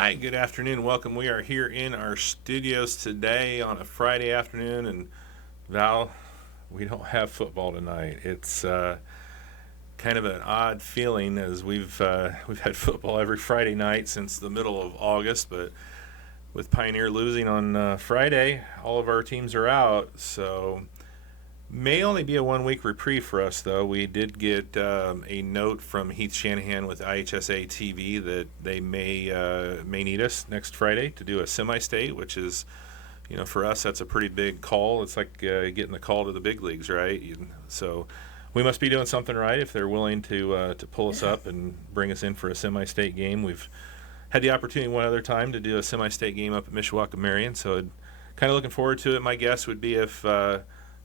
Hi, good afternoon. Welcome. We are here in our studios today on a Friday afternoon, and Val, we don't have football tonight. It's kind of an odd feeling as we've had football every Friday night since the middle of August, but with Pioneer losing on Friday, all of our teams are out. So may only be a 1 week reprieve for us, though. We did get a note from Heath Shanahan with IHSA TV that they may need us next Friday to do a semi-state, which is, for us that's a pretty big call. It's like getting the call to the big leagues, right? So we must be doing something right if they're willing to pull us up and bring us in for a semi-state game. We've had the opportunity one other time to do a semi-state game up at Mishawaka Marion, so kind of looking forward to it. My guess would be if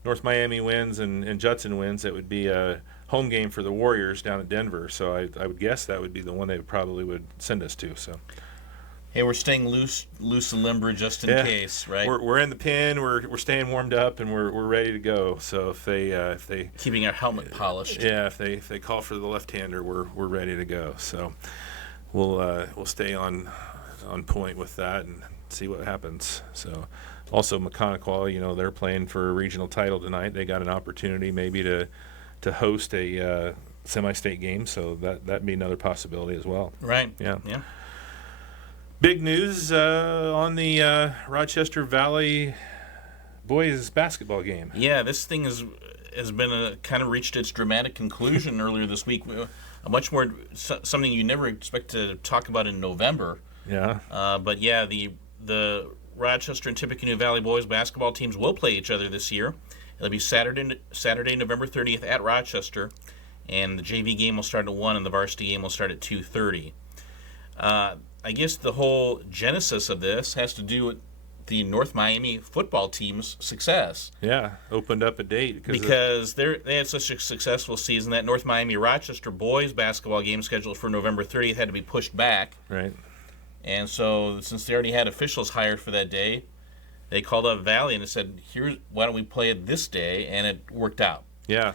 North Miami wins and Judson wins, it would be a home game for the Warriors down at Denver. So I would guess that would be the one they probably would send us to. So, hey, we're staying loose and limber just in case, right? We're in the pen. We're staying warmed up and we're ready to go. So if they keeping our helmet polished. Yeah, if they call for the left-hander, we're ready to go. So we'll stay on point with that and see what happens. So. Also, McConaughey, they're playing for a regional title tonight. They got an opportunity maybe to host a semi-state game, so that'd be another possibility as well. Right. Yeah. Big news on the Rochester Valley boys basketball game. Yeah, this thing has been kind of reached its dramatic conclusion earlier this week. A much more something you never expect to talk about in November. Yeah. But yeah, the Rochester and Tippecanoe Valley boys basketball teams will play each other this year. It'll be Saturday, November 30th at Rochester, and the JV game will start at 1 and the varsity game will start at 2:30. I guess the whole genesis of this has to do with the North Miami football team's success. Yeah, opened up a date. Because they had such a successful season that North Miami Rochester boys basketball game scheduled for November 30th had to be pushed back. Right. And so, since they already had officials hired for that day, they called up Valley and said, why don't we play it this day? And it worked out. Yeah.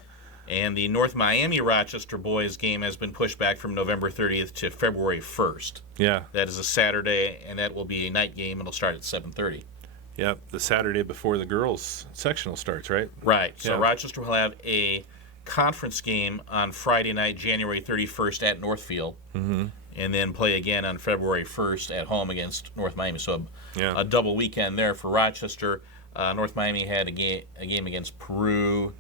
And the North Miami Rochester boys game has been pushed back from November 30th to February 1st. Yeah. That is a Saturday, and that will be a night game. It'll start at 7:30. Yep, the Saturday before the girls' sectional starts, right? Right. So yeah. Rochester will have a conference game on Friday night, January 31st at Northfield. Mm-hmm. And then play again on February 1st at home against North Miami. So a double weekend there for Rochester. North Miami had a game against Peru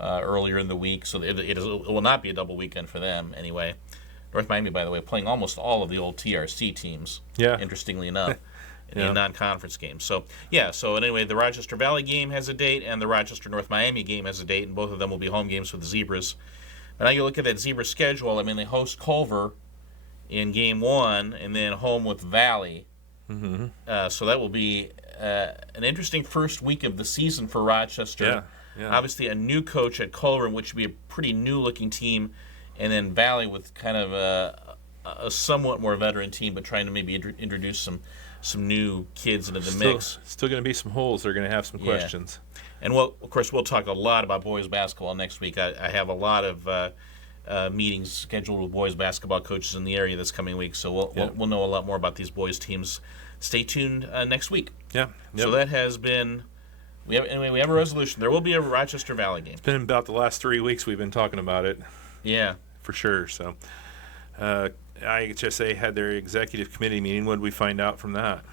earlier in the week, so it will not be a double weekend for them anyway. North Miami, by the way, playing almost all of the old TRC teams, interestingly enough, in non-conference games. So anyway, the Rochester Valley game has a date, and the Rochester North Miami game has a date, and both of them will be home games for the Zebras. And now you look at that Zebra schedule. I mean, they host Culver in game 1, and then home with Valley. Mm-hmm. So that will be an interesting first week of the season for Rochester. Yeah. Obviously, a new coach at Culver, which would be a pretty new-looking team, and then Valley with kind of a somewhat more veteran team, but trying to maybe introduce some new kids into the mix. Still going to be some holes. They're going to have some questions. And of course, we'll talk a lot about boys basketball next week. I have a lot of meetings scheduled with boys basketball coaches in the area this coming week, so we'll know a lot more about these boys teams. Stay tuned next week. Yeah. Yep. So that has been. We have a resolution. There will be a Rochester Valley game. It's been about the last 3 weeks we've been talking about it. Yeah, for sure. So, IHSA had their executive committee meeting. What did we find out from that?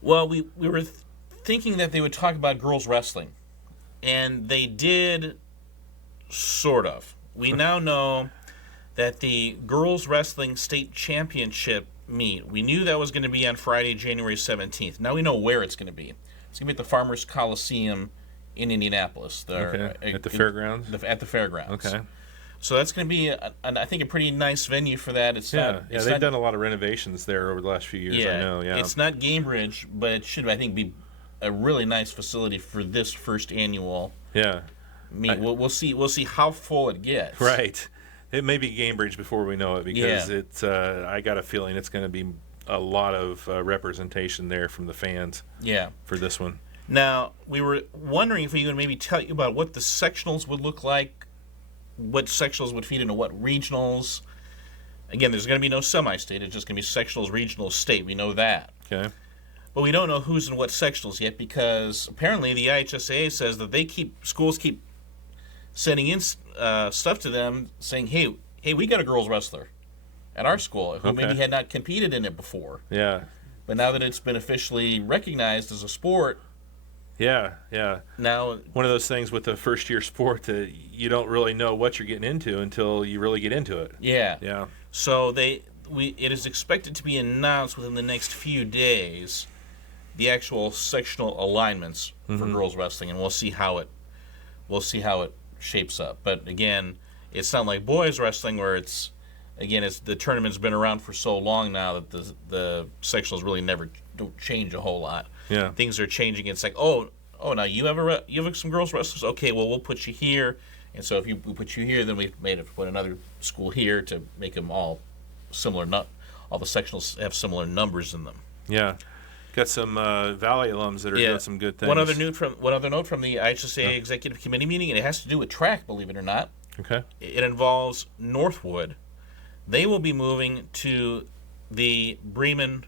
Well, we were thinking that they would talk about girls wrestling, and they did, sort of. We now know that the girls wrestling state championship meet, we knew that was going to be on Friday, January 17th. Now we know where it's going to be. It's going to be at the Farmers Coliseum in Indianapolis. At the fairgrounds? At the fairgrounds. Okay. So that's going to be, I think, a pretty nice venue for that. They've done a lot of renovations there over the last few years, I know. Yeah. It's not Gamebridge, but it should, I think, be a really nice facility for this first annual meet. We'll see how full it gets. Right. It may be Gamebridge before we know it, because it's. I got a feeling it's going to be a lot of representation there from the fans. Yeah. For this one. Now, we were wondering if we could maybe tell you about what the sectionals would look like, what sectionals would feed into what regionals. Again, there's going to be no semi-state. It's just going to be sectionals, regionals, state. We know that. Okay. But we don't know who's in what sectionals yet because apparently the IHSAA says that schools keep sending in stuff to them saying, hey, we got a girls wrestler at our school who maybe had not competed in it before. Yeah. But now that it's been officially recognized as a sport. Yeah. Now, one of those things with a first-year sport that you don't really know what you're getting into until you really get into it. Yeah. Yeah. So it is expected to be announced within the next few days, the actual sectional alignments for girls wrestling, and we'll see how it shapes up. But again, it's not like boys wrestling where the tournament's been around for so long now that the sectionals really never don't change a whole lot. Yeah. Things are changing. It's like, oh, now you have some girls wrestlers. Okay, well we'll put you here, and so if we put you here, then we made it put another school here to make them all similar. All the sectionals have similar numbers in them. Yeah. Got some Valley alums that are doing some good things. One other note from the IHSAA Executive Committee meeting, and it has to do with track, believe it or not. Okay. It involves Northwood. They will be moving to the Bremen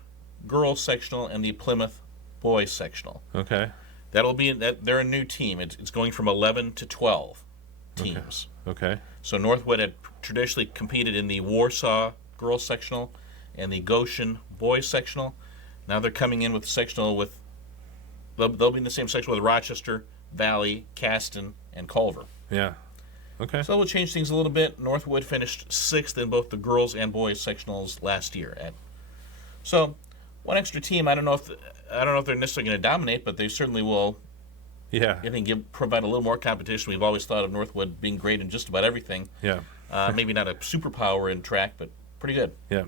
girls sectional and the Plymouth boys sectional. Okay. They're a new team. It's going from 11 to 12 teams. Okay. So Northwood had traditionally competed in the Warsaw girls sectional and the Goshen boys sectional. Now they're coming in with the sectional they'll be in the same sectional with Rochester, Valley, Caston, and Culver. Yeah. Okay. So we'll change things a little bit. Northwood finished 6th in both the girls and boys sectionals last year. So one extra team. I don't know if they're necessarily going to dominate, but they certainly will. Yeah. I think provide a little more competition. We've always thought of Northwood being great in just about everything. Yeah. Maybe not a superpower in track, but pretty good. Yeah.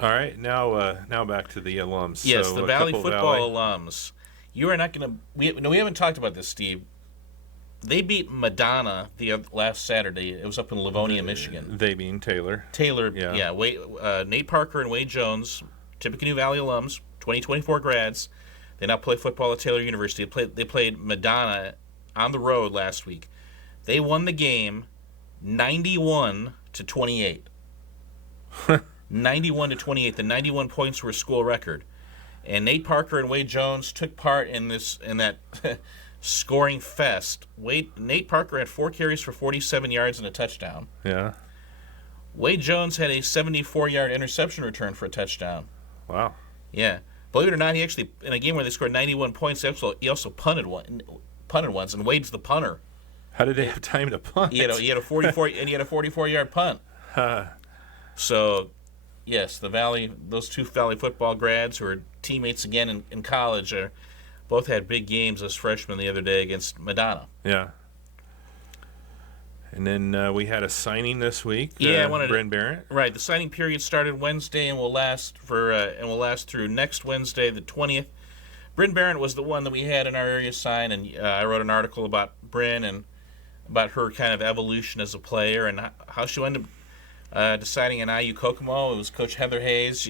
All right, now back to the alums. Yes, so the Valley football alums. You are not going to. We haven't talked about this, Steve. They beat Madonna last Saturday. It was up in Livonia, Michigan. They being Taylor. Yeah. Nate Parker and Wade Jones, Tippecanoe Valley alums, 2024 grads. They now play football at Taylor University. They played Madonna on the road last week. They won the game 91-28. 91-28. The 91 points were a school record. And Nate Parker and Wade Jones took part in that scoring fest. Nate Parker had 4 carries for 47 yards and a touchdown. Yeah. Wade Jones had a 74-yard interception return for a touchdown. Wow. Yeah. Believe it or not, he actually, in a game where they scored 91 points, he also punted once, and Wade's the punter. How did they have time to punt? He had a 44-yard punt. So, yes, those two Valley football grads who are teammates again in college both had big games as freshmen the other day against Madonna. Yeah. And then we had a signing this week. Bryn Barrett. Right. The signing period started Wednesday and will last through next Wednesday, the 20th. Bryn Barrett was the one that we had in our area sign, and I wrote an article about Bryn and about her kind of evolution as a player and how she ended up deciding in IU Kokomo. It was Coach Heather Hayes.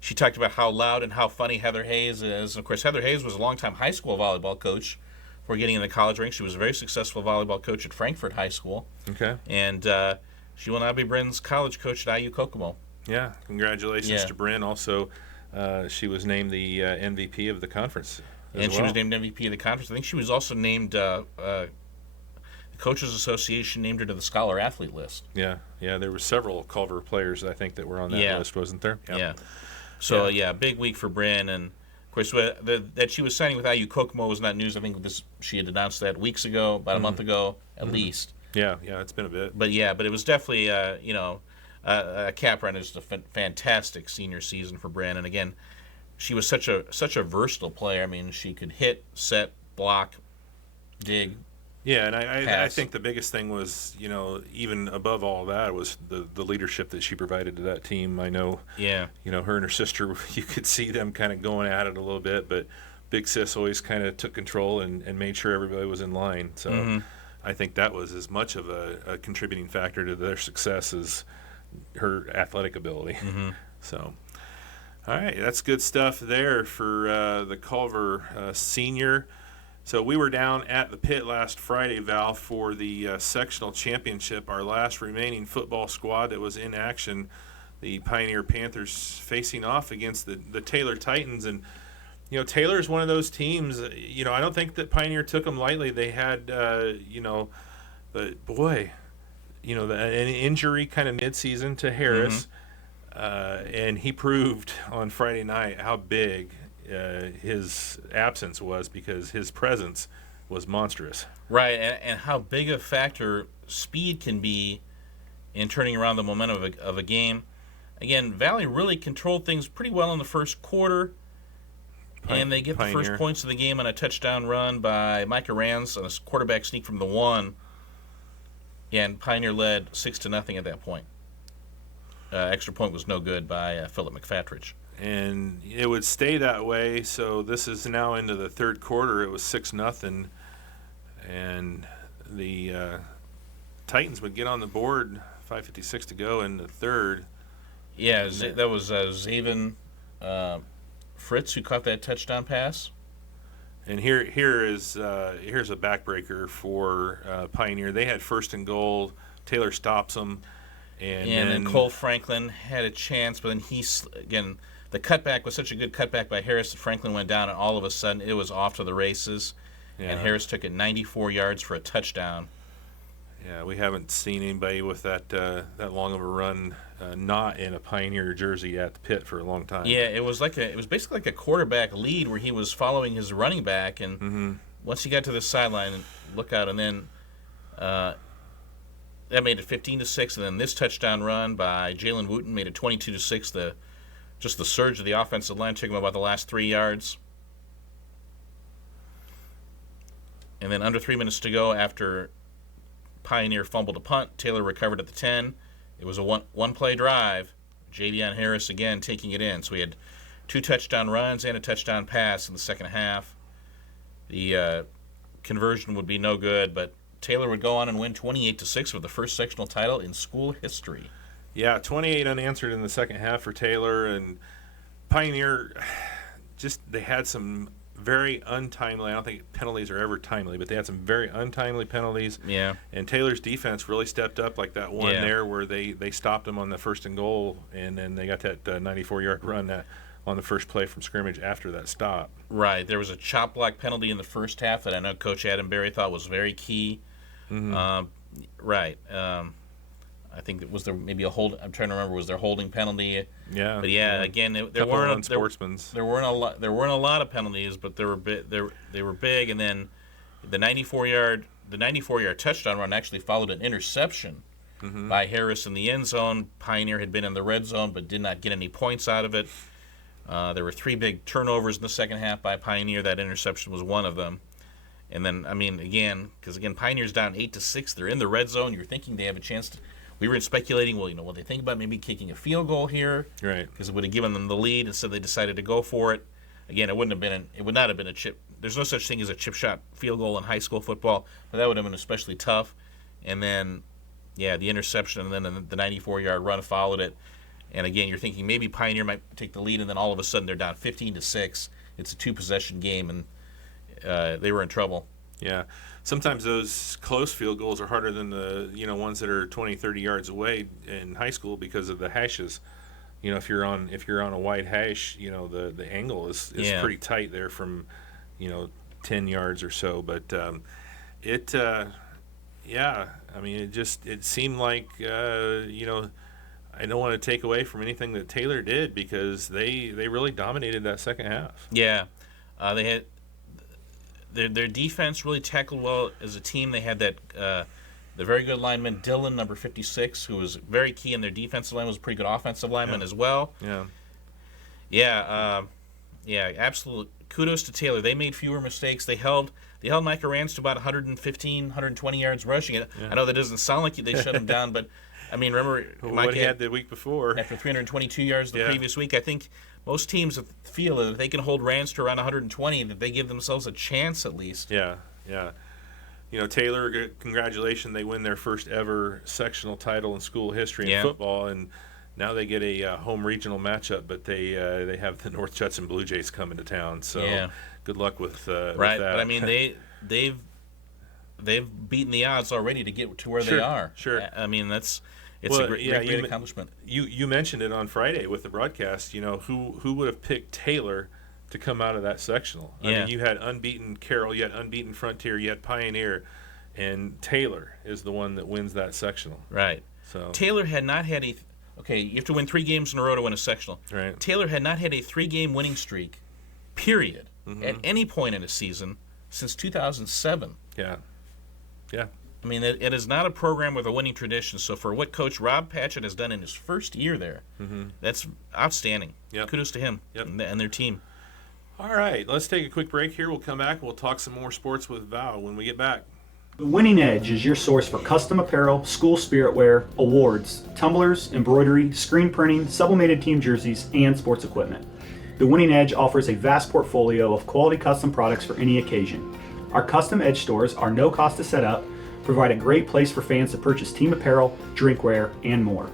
She talked about how loud and how funny Heather Hayes is. And of course, Heather Hayes was a longtime high school volleyball coach before getting in the college ranks. She was a very successful volleyball coach at Frankfort High School. Okay. And she will now be Bryn's college coach at IU Kokomo. Yeah, congratulations to Bryn. Also, she was named the MVP of the conference. She was named MVP of the conference. I think she was also named, the Coaches Association named her to the Scholar Athlete list. Yeah, there were several Culver players, I think, that were on that list, wasn't there? Yep. Yeah. So, big week for Bryn. And, of course, that she was signing with IU Kokomo was not news. I think she had announced that weeks ago, about a month ago at least. Yeah, it's been a bit. But it was definitely, a cap run. It was a fantastic senior season for Bryn. And, again, she was such a versatile player. I mean, she could hit, set, block, dig. Yeah, and I think the biggest thing was, even above all that was the leadership that she provided to that team. I know, her and her sister, you could see them kind of going at it a little bit, but Big Sis always kind of took control and made sure everybody was in line. So I think that was as much of a contributing factor to their success as her athletic ability. So, all right, that's good stuff there for the Culver senior. So we were down at the pit last Friday, Val, for the sectional championship. Our last remaining football squad that was in action, the Pioneer Panthers, facing off against the Taylor Titans. And Taylor is one of those teams. I don't think that Pioneer took them lightly. They had, but boy, an injury kind of midseason to Harris, and he proved on Friday night how big his absence was, because his presence was monstrous. Right, and how big a factor speed can be in turning around the momentum of a game. Again, Valley really controlled things pretty well in the first quarter, and they get the first points of the game on a touchdown run by Micah Rands on a quarterback sneak from the 1. And Pioneer led 6-0 at that point. Extra point was no good by Philip McFatridge. And it would stay that way. So this is now into the third quarter. It was 6-0, and the Titans would get on the board. 5:56 to go in the third. Yeah, that was Zaven Fritz who caught that touchdown pass. And here's a backbreaker for Pioneer. They had first and goal. Taylor stops them, and then Cole Franklin had a chance, but then the cutback was such a good cutback by Harris that Franklin went down, and all of a sudden it was off to the races. Yeah. And Harris took it 94 yards for a touchdown. Yeah, we haven't seen anybody with that long of a run not in a Pioneer jersey at the pit for a long time. Yeah, it was basically like a quarterback lead where he was following his running back, and once he got to the sideline, look out, and then that made it 15-6, and then this touchdown run by Jalen Wooten made it 22-6. Just the surge of the offensive line took him about the last 3 yards. And then under 3 minutes to go after Pioneer fumbled a punt, Taylor recovered at the 10. It was a one-play drive. Javion Harris again taking it in. So we had 2 touchdown runs and a touchdown pass in the second half. The conversion would be no good, but Taylor would go on and win 28-6 for the first sectional title in school history. Yeah, 28 unanswered in the second half for Taylor, and Pioneer they had some very untimely, I don't think penalties are ever timely, but they had some very untimely penalties. Yeah. And Taylor's defense really stepped up, like that one there where they stopped them on the first and goal, and then they got that 94-yard run on the first play from scrimmage after that stop. Right. There was a chop block penalty in the first half that I know Coach Adam Berry thought was very key. Right. I think it was there maybe a hold. I'm trying to remember. Was there holding penalty? Yeah. But again, there weren't a lot of penalties, but they were big. And then the 94-yard touchdown run actually followed an interception by Harris in the end zone. Pioneer had been in the red zone, but did not get any points out of it. There were 3 big turnovers in the second half by Pioneer. That interception was one of them. And then, because Pioneer's down 8-6. They're in the red zone. You're thinking they have a chance to. We were speculating, will they think about maybe kicking a field goal here? Right. Because it would have given them the lead. Instead, they decided to go for it. Again, it would not have been a chip. There's no such thing as a chip shot field goal in high school football, but that would have been especially tough. And then, the interception, and then the 94-yard run followed it. And again, you're thinking maybe Pioneer might take the lead, and then all of a sudden they're down 15-6. It's a 2-possession game, and they were in trouble. Yeah. Sometimes those close field goals are harder than the ones that are 20, 30 yards away in high school because of the hashes. If you're on a wide hash, the angle is pretty tight there from 10 yards or so. But it seemed like I don't want to take away from anything that Taylor did, because they really dominated that second half. Yeah, they had. Their defense really tackled well as a team. They had that the very good lineman Dylan, number 56, who was very key in their defensive line, was a pretty good offensive lineman as well. Yeah, absolute kudos to Taylor. They made fewer mistakes. They held Micah Rands to about 115, 120 yards rushing. Yeah. I know that doesn't sound like they shut him down, but remember what he had the week before after 322 yards the previous week. I think most teams feel that if they can hold Rands to around 120, that they give themselves a chance at least. Yeah. Taylor, congratulations. They win their first ever sectional title in school history in football, and now they get a home regional matchup, but they have the North Judson Blue Jays coming to town. So good luck with that. But I mean they've beaten the odds already to get to where they are. Sure. I mean it's a great accomplishment. You mentioned it on Friday with the broadcast. Who would have picked Taylor to come out of that sectional? I mean, you had unbeaten Carroll, you had unbeaten Frontier, you had Pioneer, and Taylor is the one that wins that sectional. Right. So Taylor had not had you have to win 3 games in a row to win a sectional. Right. Taylor had not had a 3-game winning streak, period, at any point in a season since 2007. Yeah. I mean, it is not a program with a winning tradition. So for what Coach Rob Patchett has done in his first year there, that's outstanding. Yep. Kudos to him and their team. All right, let's take a quick break here. We'll come back. We'll talk some more sports with Val when we get back. The Winning Edge is your source for custom apparel, school spirit wear, awards, tumblers, embroidery, screen printing, sublimated team jerseys, and sports equipment. The Winning Edge offers a vast portfolio of quality custom products for any occasion. Our custom Edge stores are no cost to set up, provide a great place for fans to purchase team apparel, drinkware, and more.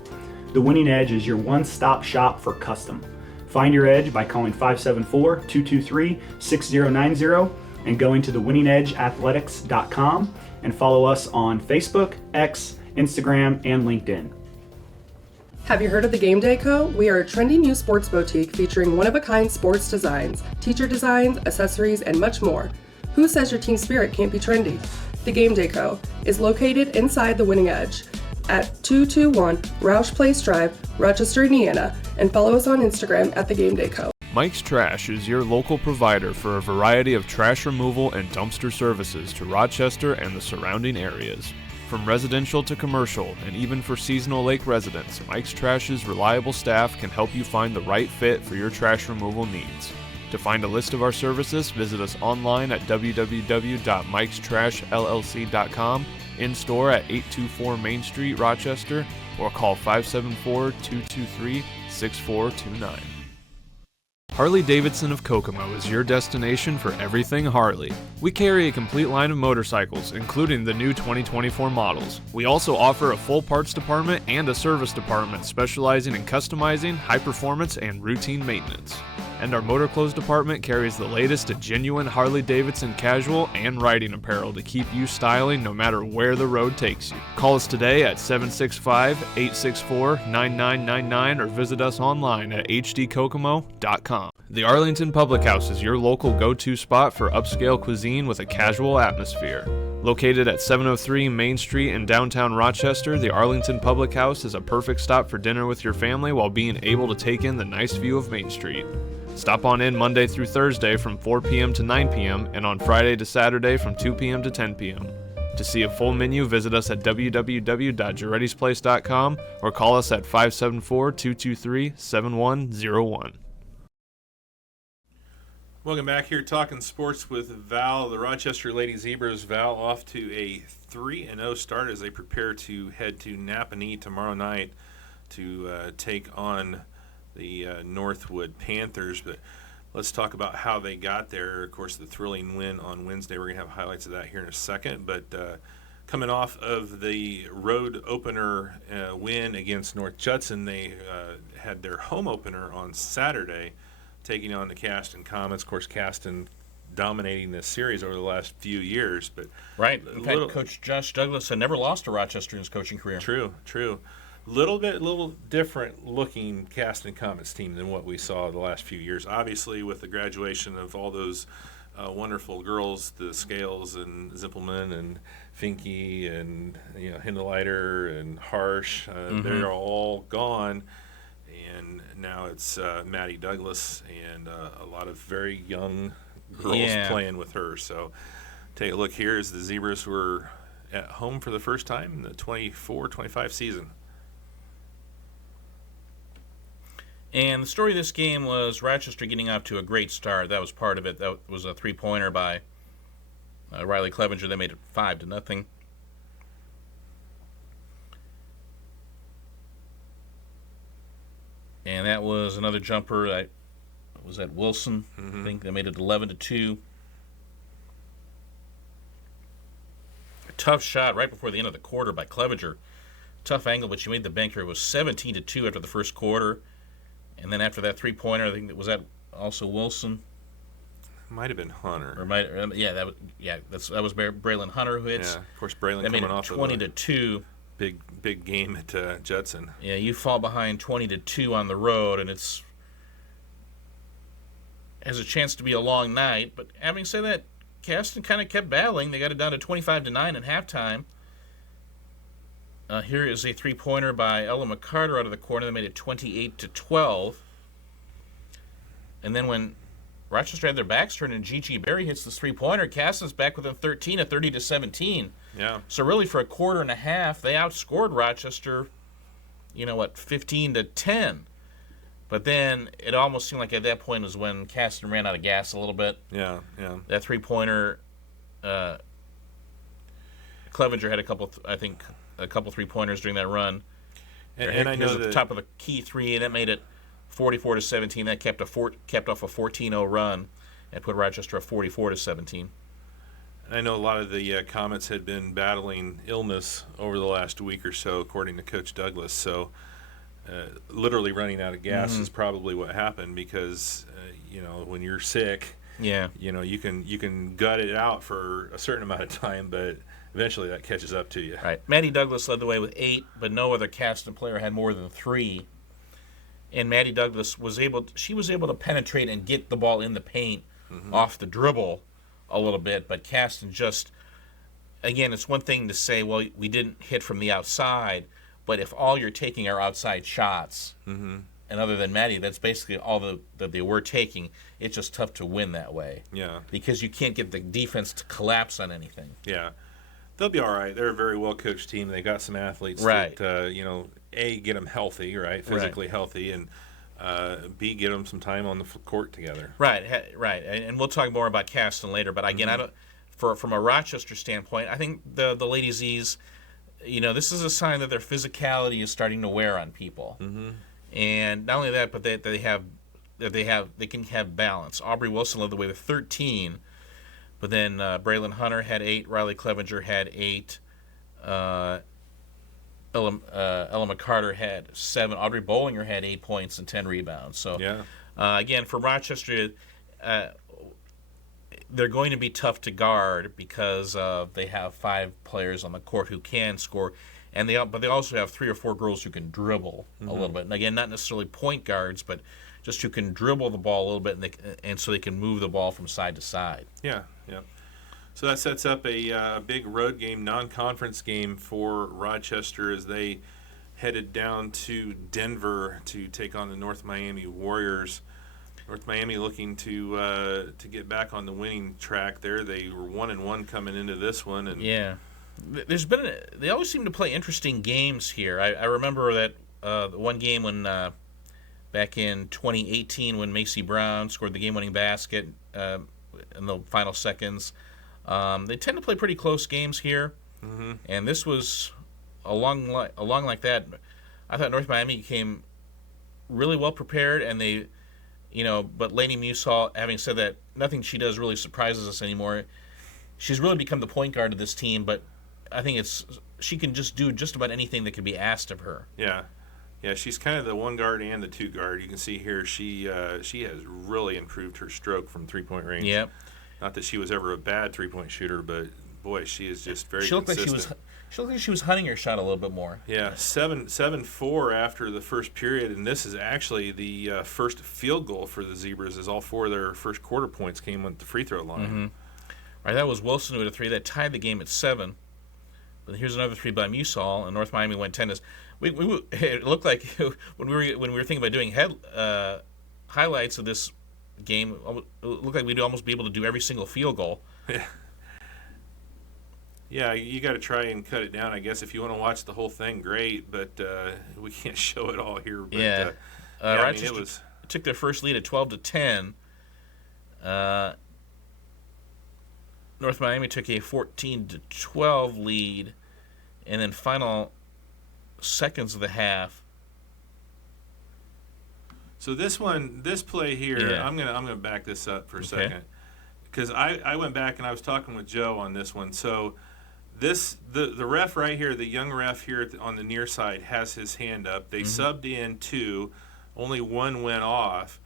The Winning Edge is your one-stop shop for custom. Find your edge by calling 574-223-6090 and going to thewinningedgeathletics.com and follow us on Facebook, X, Instagram, and LinkedIn. Have you heard of the Game Day Co? We are a trendy new sports boutique featuring one-of-a-kind sports designs, teacher designs, accessories, and much more. Who says your team spirit can't be trendy? The Game Day Co. is located inside the Winning Edge at 221 Roush Place Drive, Rochester, Indiana, and follow us on Instagram at The Game Day Co. Mike's Trash is your local provider for a variety of trash removal and dumpster services to Rochester and the surrounding areas. From residential to commercial, and even for seasonal lake residents, Mike's Trash's reliable staff can help you find the right fit for your trash removal needs. To find a list of our services, visit us online at www.mikestrashllc.com, in store at 824 Main Street, Rochester, or call 574-223-6429. Harley-Davidson of Kokomo is your destination for everything Harley. We carry a complete line of motorcycles, including the new 2024 models. We also offer a full parts department and a service department specializing in customizing, high performance, and routine maintenance. And our motor clothes department carries the latest in genuine Harley-Davidson casual and riding apparel to keep you styling no matter where the road takes you. Call us today at 765-864-9999 or visit us online at hdkokomo.com. The Arlington Public House is your local go-to spot for upscale cuisine with a casual atmosphere. Located at 703 Main Street in downtown Rochester, the Arlington Public House is a perfect stop for dinner with your family while being able to take in the nice view of Main Street. Stop on in Monday through Thursday from 4 p.m. to 9 p.m. and on Friday to Saturday from 2 p.m. to 10 p.m. To see a full menu, visit us at www.girettisplace.com or call us at 574-223-7101. Welcome back here talking sports with Val. The Rochester Lady Zebras, Val, off to a 3-0 start as they prepare to head to Napanee tomorrow night to take on the Northwood Panthers. But let's talk about how they got there. Of course, the thrilling win on Wednesday. We're going to have highlights of that here in a second. But coming off of the road opener win against North Judson, they had their home opener on Saturday, taking on the Caston Comets. Of course, Caston dominating this series over the last few years. But right. In fact, Coach Josh Douglas had never lost to Rochester in his coaching career. True. Little different looking Caston Comets team than what we saw the last few years. Obviously, with the graduation of all those wonderful girls, the Scales and Zippelman and Finke and Hindeleiter and Harsh, they're all gone. And now it's Maddie Douglas and a lot of very young girls playing with her. So take a look here as the Zebras were at home for the first time in the 24-25 season. And the story of this game was Rochester getting off to a great start. That was part of it. That was a three-pointer by Riley Clevenger. They made it 5-0. And that was another jumper. Was that Wilson? I think they made it 11-2. A tough shot right before the end of the quarter by Clevenger tough angle, but she made the bank here. It was 17-2 after the first quarter. And then after that three-pointer, I think, was that also Wilson? Might have been Hunter. Or that was Braylon Hunter who hits. Yeah, of course, Braylon that coming made it off 20-2. of a big game at Judson. Yeah, you fall behind 20-2 on the road, and has a chance to be a long night. But having said that, Caston kind of kept battling. They got it down to 25-9 at halftime. Here is a three-pointer by Ella McCarter out of the corner that made it 28-12. And then when Rochester had their backs turned and Gigi Berry hits this three-pointer, Caston's back within 13 at 30-17. Yeah. So really for a quarter and a half, they outscored Rochester, 15-10. But then it almost seemed like at that point was when Caston ran out of gas a little bit. Yeah. That three-pointer, Clevenger had a couple three-pointers during that run. And I know at the top of the key three, and that made it 44-17. That kept off a 14-0 run and put Rochester at 44-17. I know a lot of the Comets had been battling illness over the last week or so, according to Coach Douglas. So literally running out of gas is probably what happened because, when you're sick, you can gut it out for a certain amount of time, but eventually that catches up to you. Right. Maddie Douglas led the way with 8, but no other Caston player had more than 3. And Maddie Douglas was able to penetrate and get the ball in the paint off the dribble a little bit, but Caston just, again, it's one thing to say, well, we didn't hit from the outside, but if all you're taking are outside shots, and other than Maddie, that's basically all that they were taking, it's just tough to win that way. Yeah. Because you can't get the defense to collapse on anything. Yeah. They'll be all right. They're a very well-coached team. They got some athletes right. that, get them healthy, right, physically healthy, and B, get them some time on the court together. Right. And we'll talk more about Caston later. But again, from a Rochester standpoint, I think the Lady Z's, this is a sign that their physicality is starting to wear on people. And not only that, but they can have balance. Aubrey Wilson led the way with 13. But then Braylon Hunter had 8, Riley Clevenger had 8, Ella McCarter had 7, Audrey Bollinger had 8 points and 10 rebounds. So, again, for Rochester, they're going to be tough to guard because they have 5 players on the court who can score, but they also have 3 or 4 girls who can dribble a little bit. And again, not necessarily point guards, but just who can dribble the ball a little bit, and so they can move the ball from side to side. Yeah. So that sets up a big road game, non-conference game for Rochester as they headed down to Denver to take on the North Miami Warriors. North Miami looking to get back on the winning track there. They were 1-1 coming into this one. And they always seem to play interesting games here. I remember that one game when back in 2018 when Macy Brown scored the game-winning basket in the final seconds. They tend to play pretty close games here, and this was along like that. I thought North Miami came really well prepared, and they, but Lainey Musall, having said that, nothing she does really surprises us anymore. She's really become the point guard of this team, but I think she can just do just about anything that can be asked of her. Yeah, she's kind of the one guard and the two guard. You can see here she has really improved her stroke from three-point range. Yep. Not that she was ever a bad three-point shooter, but boy, she is just very consistent. She looked like she was hunting her shot a little bit more. Yeah, 7-4 after the first period, and this is actually the first field goal for the Zebras, as all 4 of their first quarter points came at the free throw line. Right, that was Wilson who had a 3 that tied the game at 7. But here's another 3 by Musall, and North Miami went 10. It looked like when we were thinking about doing highlights of this game, it looked like we'd almost be able to do every single field goal. Yeah, you got to try and cut it down, I guess. If you want to watch the whole thing, great, but we can't show it all here. But, Rochester took their first lead at 12-10. North Miami took a 14-12 lead, and then final seconds of the half. So this play here, I'm gonna back this up for a second, because I went back and I was talking with Joe on this one. So The ref right here, the young ref here on the near side, has his hand up. They subbed in 2, only 1 went off,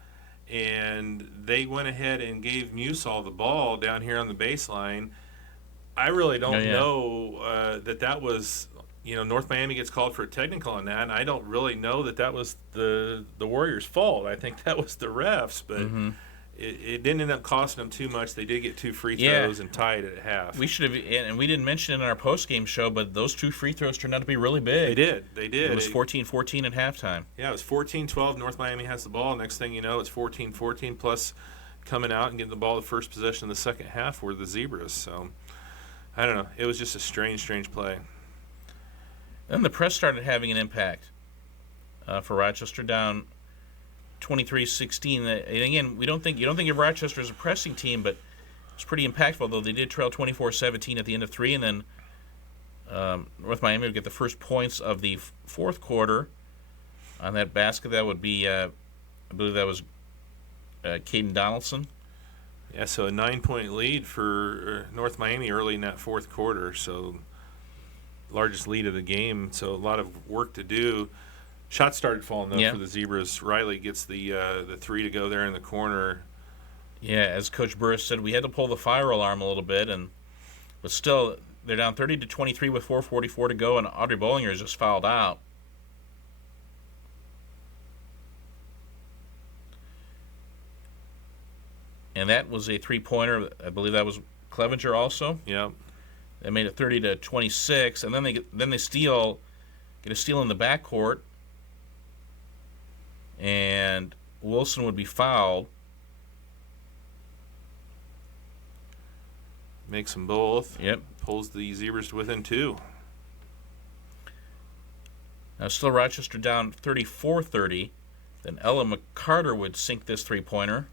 and they went ahead and gave Musall the ball down here on the baseline. I really don't know that was, North Miami gets called for a technical on that, and I don't really know that was the Warriors' fault. I think that was the refs, but it didn't end up costing them too much. They did get 2 free throws and tied at half. We should have, and we didn't mention it in our post-game show, but those 2 free throws turned out to be really big. They did. It was 14-14 at halftime. Yeah, it was 14-12. North Miami has the ball. Next thing you know, it's 14-14, plus coming out and getting the ball the first possession of the second half were the Zebras. So, I don't know. It was just a strange play. Then the press started having an impact for Rochester, down 23-16. And again, you don't think of Rochester as a pressing team, but it's pretty impactful, though they did trail 24-17 at the end of 3, and then North Miami would get the first points of the fourth quarter on that basket. That would be, I believe that was Caden Donaldson. Yeah, so a 9-point lead for North Miami early in that fourth quarter, so largest lead of the game, so a lot of work to do. Shots started falling, though, for the Zebras. Riley gets the 3 to go there in the corner. Yeah, as Coach Burris said, we had to pull the fire alarm a little bit, but still, they're down 30-23 with 4:44 to go, and Audrey Bollinger is just fouled out. And that was a 3-pointer. I believe that was Clevenger also. Yeah. They made it 30-26, and then they get a steal in the backcourt, and Wilson would be fouled. Makes them both. Yep. Pulls the Zebras to within 2. Now still Rochester down 34-30. Then Ella McCarter would sink this 3-pointer.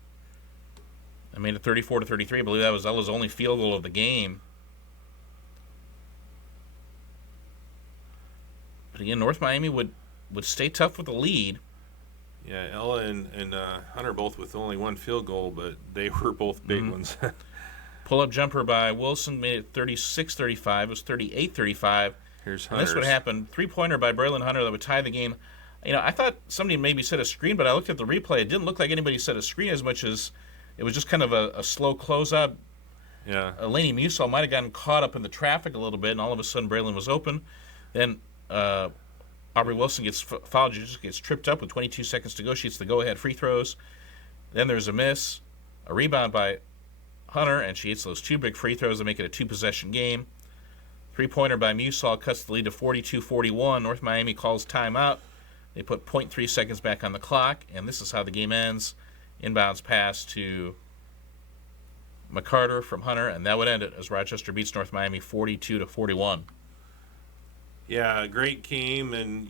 I made it 34-33. I believe that was Ella's only field goal of the game. But again, North Miami would stay tough with the lead. Yeah, Ella and Hunter both with only 1 field goal, but they were both big ones. Pull-up jumper by Wilson made it 36-35. It was 38-35. Here's Hunter's. And this would happen. 3-pointer by Braylon Hunter that would tie the game. I thought somebody maybe set a screen, but I looked at the replay. It didn't look like anybody set a screen as much as it was just kind of a slow closeout. Yeah. Laney Musall might have gotten caught up in the traffic a little bit, and all of a sudden Braylon was open. Then Aubrey Wilson gets fouled. She just gets tripped up with 22 seconds to go. She gets the go-ahead free throws. Then there's a miss, a rebound by Hunter, and she hits those 2 big free throws to make it a 2-possession game. 3-pointer by Musall cuts the lead to 42-41. North Miami calls timeout. They put 0.3 seconds back on the clock, and this is how the game ends. Inbounds pass to McCarter from Hunter, and that would end it as Rochester beats North Miami 42-41. Yeah, great game, and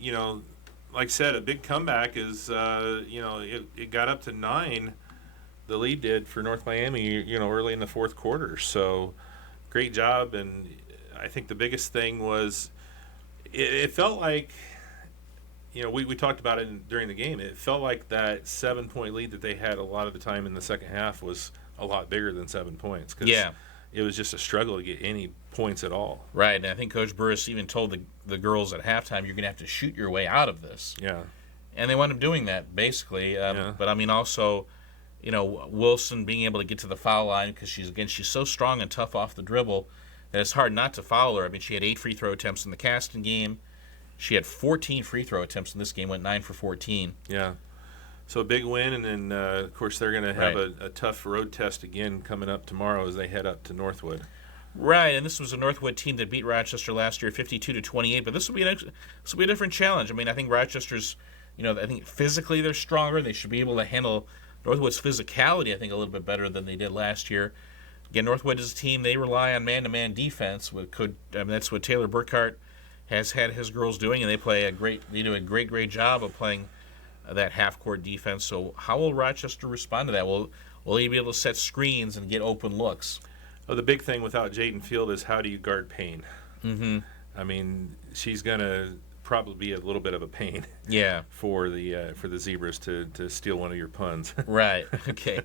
like I said, a big comeback is it got up to 9. The lead did for North Miami, early in the fourth quarter. So great job, and I think the biggest thing was it felt like, we talked about it during the game. It felt like that 7-point lead that they had a lot of the time in the second half was a lot bigger than 7 points. Cause it was just a struggle to get any points at all. Right, and I think Coach Burris even told the girls at halftime, you're going to have to shoot your way out of this. Yeah. And they wound up doing that, basically. But, also, Wilson being able to get to the foul line because she's so strong and tough off the dribble that it's hard not to foul her. I mean, she had 8 free throw attempts in the Caston game. She had 14 free throw attempts in this game, went 9 for 14. Yeah. So a big win, and then, of course, they're going to have a tough road test again coming up tomorrow as they head up to Northwood. Right, and this was a Northwood team that beat Rochester last year 52-28, but this will be a different challenge. I mean, I think Rochester's, I think physically they're stronger. They should be able to handle Northwood's physicality, I think, a little bit better than they did last year. Again, Northwood is a team, they rely on man-to-man defense. That's what Taylor Burkhart has had his girls doing, and they do a great job of playing that half-court defense. So how will Rochester respond to that? Will he be able to set screens and get open looks? Well, the big thing without Jaden Field is how do you guard Payne? Mm-hmm. I mean, she's going to probably be a little bit of a pain. Yeah. For the Zebras to steal one of your puns. Right. Okay.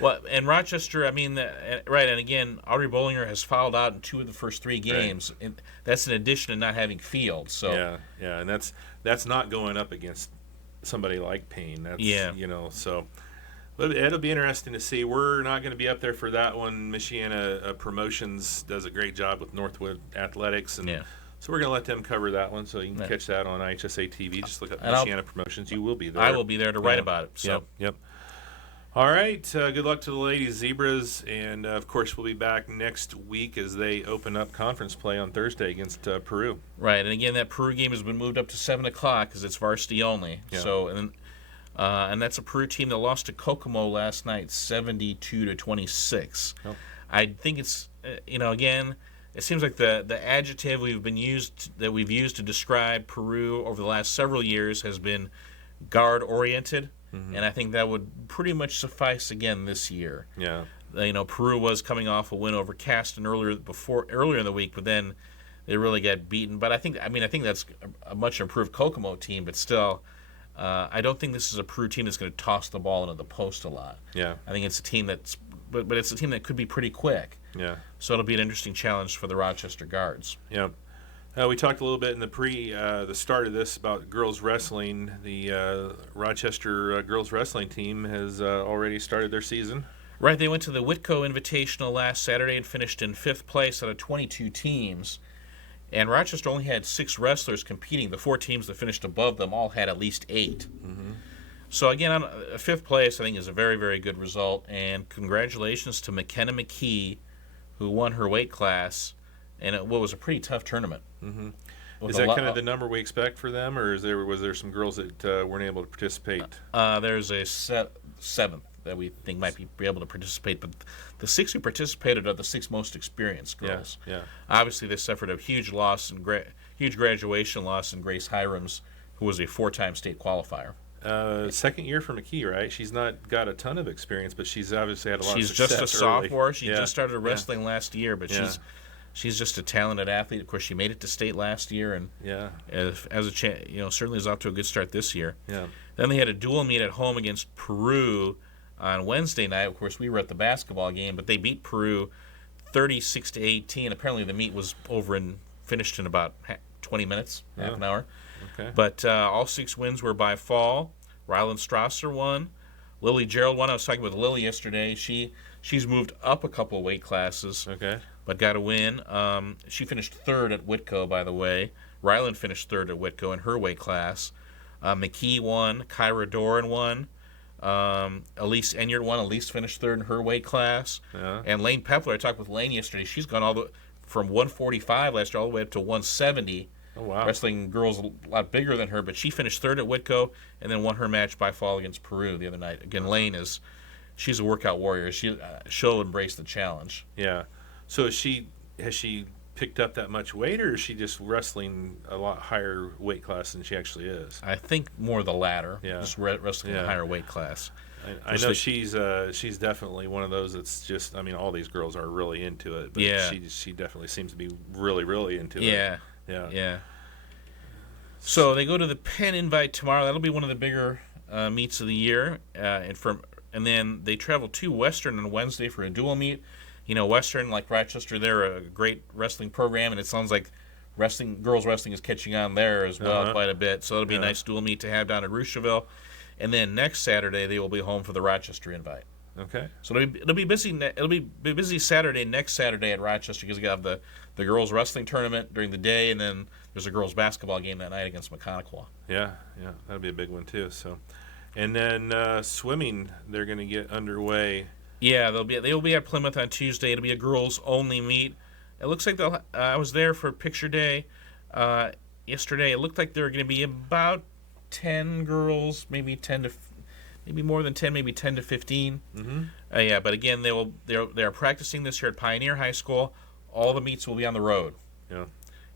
Well, and Rochester, I mean, right, and again, Aubrey Bollinger has fouled out in 2 of the first 3 games, right. And that's in addition to not having field. So yeah, and that's not going up against somebody like Payne. That's so. But it'll be interesting to see. We're not going to be up there for that one. Michiana Promotions does a great job with Northwood Athletics, and so we're going to let them cover that one. So you can catch that on IHSA TV. Just look up Michiana Promotions. You will be there. I will be there to write about it. So. Yep. All right. Good luck to the Lady Zebras, and of course we'll be back next week as they open up conference play on Thursday against Peru. Right, and again, that Peru game has been moved up to 7 o'clock because it's varsity only. Yeah. So and that's a Peru team that lost to Kokomo last night, 72-26. Oh. I think it's again, it seems like the adjective we've used to describe Peru over the last several years has been guard oriented, and I think that would pretty much suffice again this year. Yeah. Peru was coming off a win over Caston earlier in the week, but then they really got beaten. But I think that's a much improved Kokomo team, but still. I don't think this is a Peru team that's going to toss the ball into the post a lot. Yeah. I think it's a team but it's a team that could be pretty quick. Yeah. So it'll be an interesting challenge for the Rochester Guards. Yeah. We talked a little bit in the start of this about girls wrestling. The Rochester girls wrestling team has already started their season. Right. They went to the Whitco Invitational last Saturday and finished in 5th place out of 22 teams. And Rochester only had 6 wrestlers competing. The 4 teams that finished above them all had at least 8. Mm-hmm. So again, on 5th place, I think is a very, very good result. And congratulations to McKenna McKee, who won her weight class, and what was a pretty tough tournament. Mm-hmm. Is that kind of the number we expect for them, or was there some girls that weren't able to participate? There's a 7th that we think might be able to participate, but the 6 who participated are the 6 most experienced girls. Yeah. Obviously, they suffered a huge loss and huge graduation loss in Grace Hirams, who was a 4-time state qualifier. Second year for McKee, right? She's not got a ton of experience, but she's obviously had a lot of success. She's just a sophomore. Early. She just started wrestling last year, but she's just a talented athlete. Of course, she made it to state last year, and certainly is off to a good start this year. Yeah. Then they had a dual meet at home against Peru on Wednesday night. Of course, we were at the basketball game, but they beat Peru 36-18. Apparently, the meet was finished in about 20 minutes, half an hour. Okay. But all 6 wins were by fall. Rylan Strasser won. Lily Gerald won. I was talking with Lily yesterday. She's moved up a couple of weight classes. Okay. But got a win. She finished 3rd at Whitco, by the way. Rylan finished 3rd at Whitco in her weight class. McKee won. Kyra Doran won. Elise Enyard won. Elise finished 3rd in her weight class. Yeah. And Lane Pepler, I talked with Lane yesterday. She's gone from 145 last year all the way up to 170. Oh, wow. Wrestling girls a lot bigger than her, but she finished 3rd at Whitco and then won her match by fall against Peru the other night. Again, Lane she's a workout warrior. She'll embrace the challenge. Yeah. So has she picked up that much weight, or is she just wrestling a lot higher weight class than she actually is? I think more the latter. Yeah. Just wrestling a higher weight class. I know she's definitely one of those that's just. I mean, all these girls are really into it, but she definitely seems to be really, really into it. Yeah. So they go to the Penn Invite tomorrow. That'll be one of the bigger meets of the year, and then they travel to Western on Wednesday for a dual meet. Western, like Rochester, they're a great wrestling program, and it sounds like girls wrestling is catching on there as well quite a bit. So it'll be a nice dual meet to have down at Rocheville. And then next Saturday they will be home for the Rochester Invite. Okay. So it'll be busy. It'll be busy next Saturday at Rochester because you have the girls wrestling tournament during the day, and then there's a girls basketball game that night against McConaughey. Yeah, that'll be a big one too. So, and then swimming, they're going to get underway. Yeah, they will be at Plymouth on Tuesday. It'll be a girls only meet. It looks like I was there for picture day yesterday. It looked like there are going to be about 10 girls, maybe more than 10, maybe 10 to 15. Mm-hmm. But again, they are practicing this year at Pioneer High School. All the meets will be on the road. Yeah.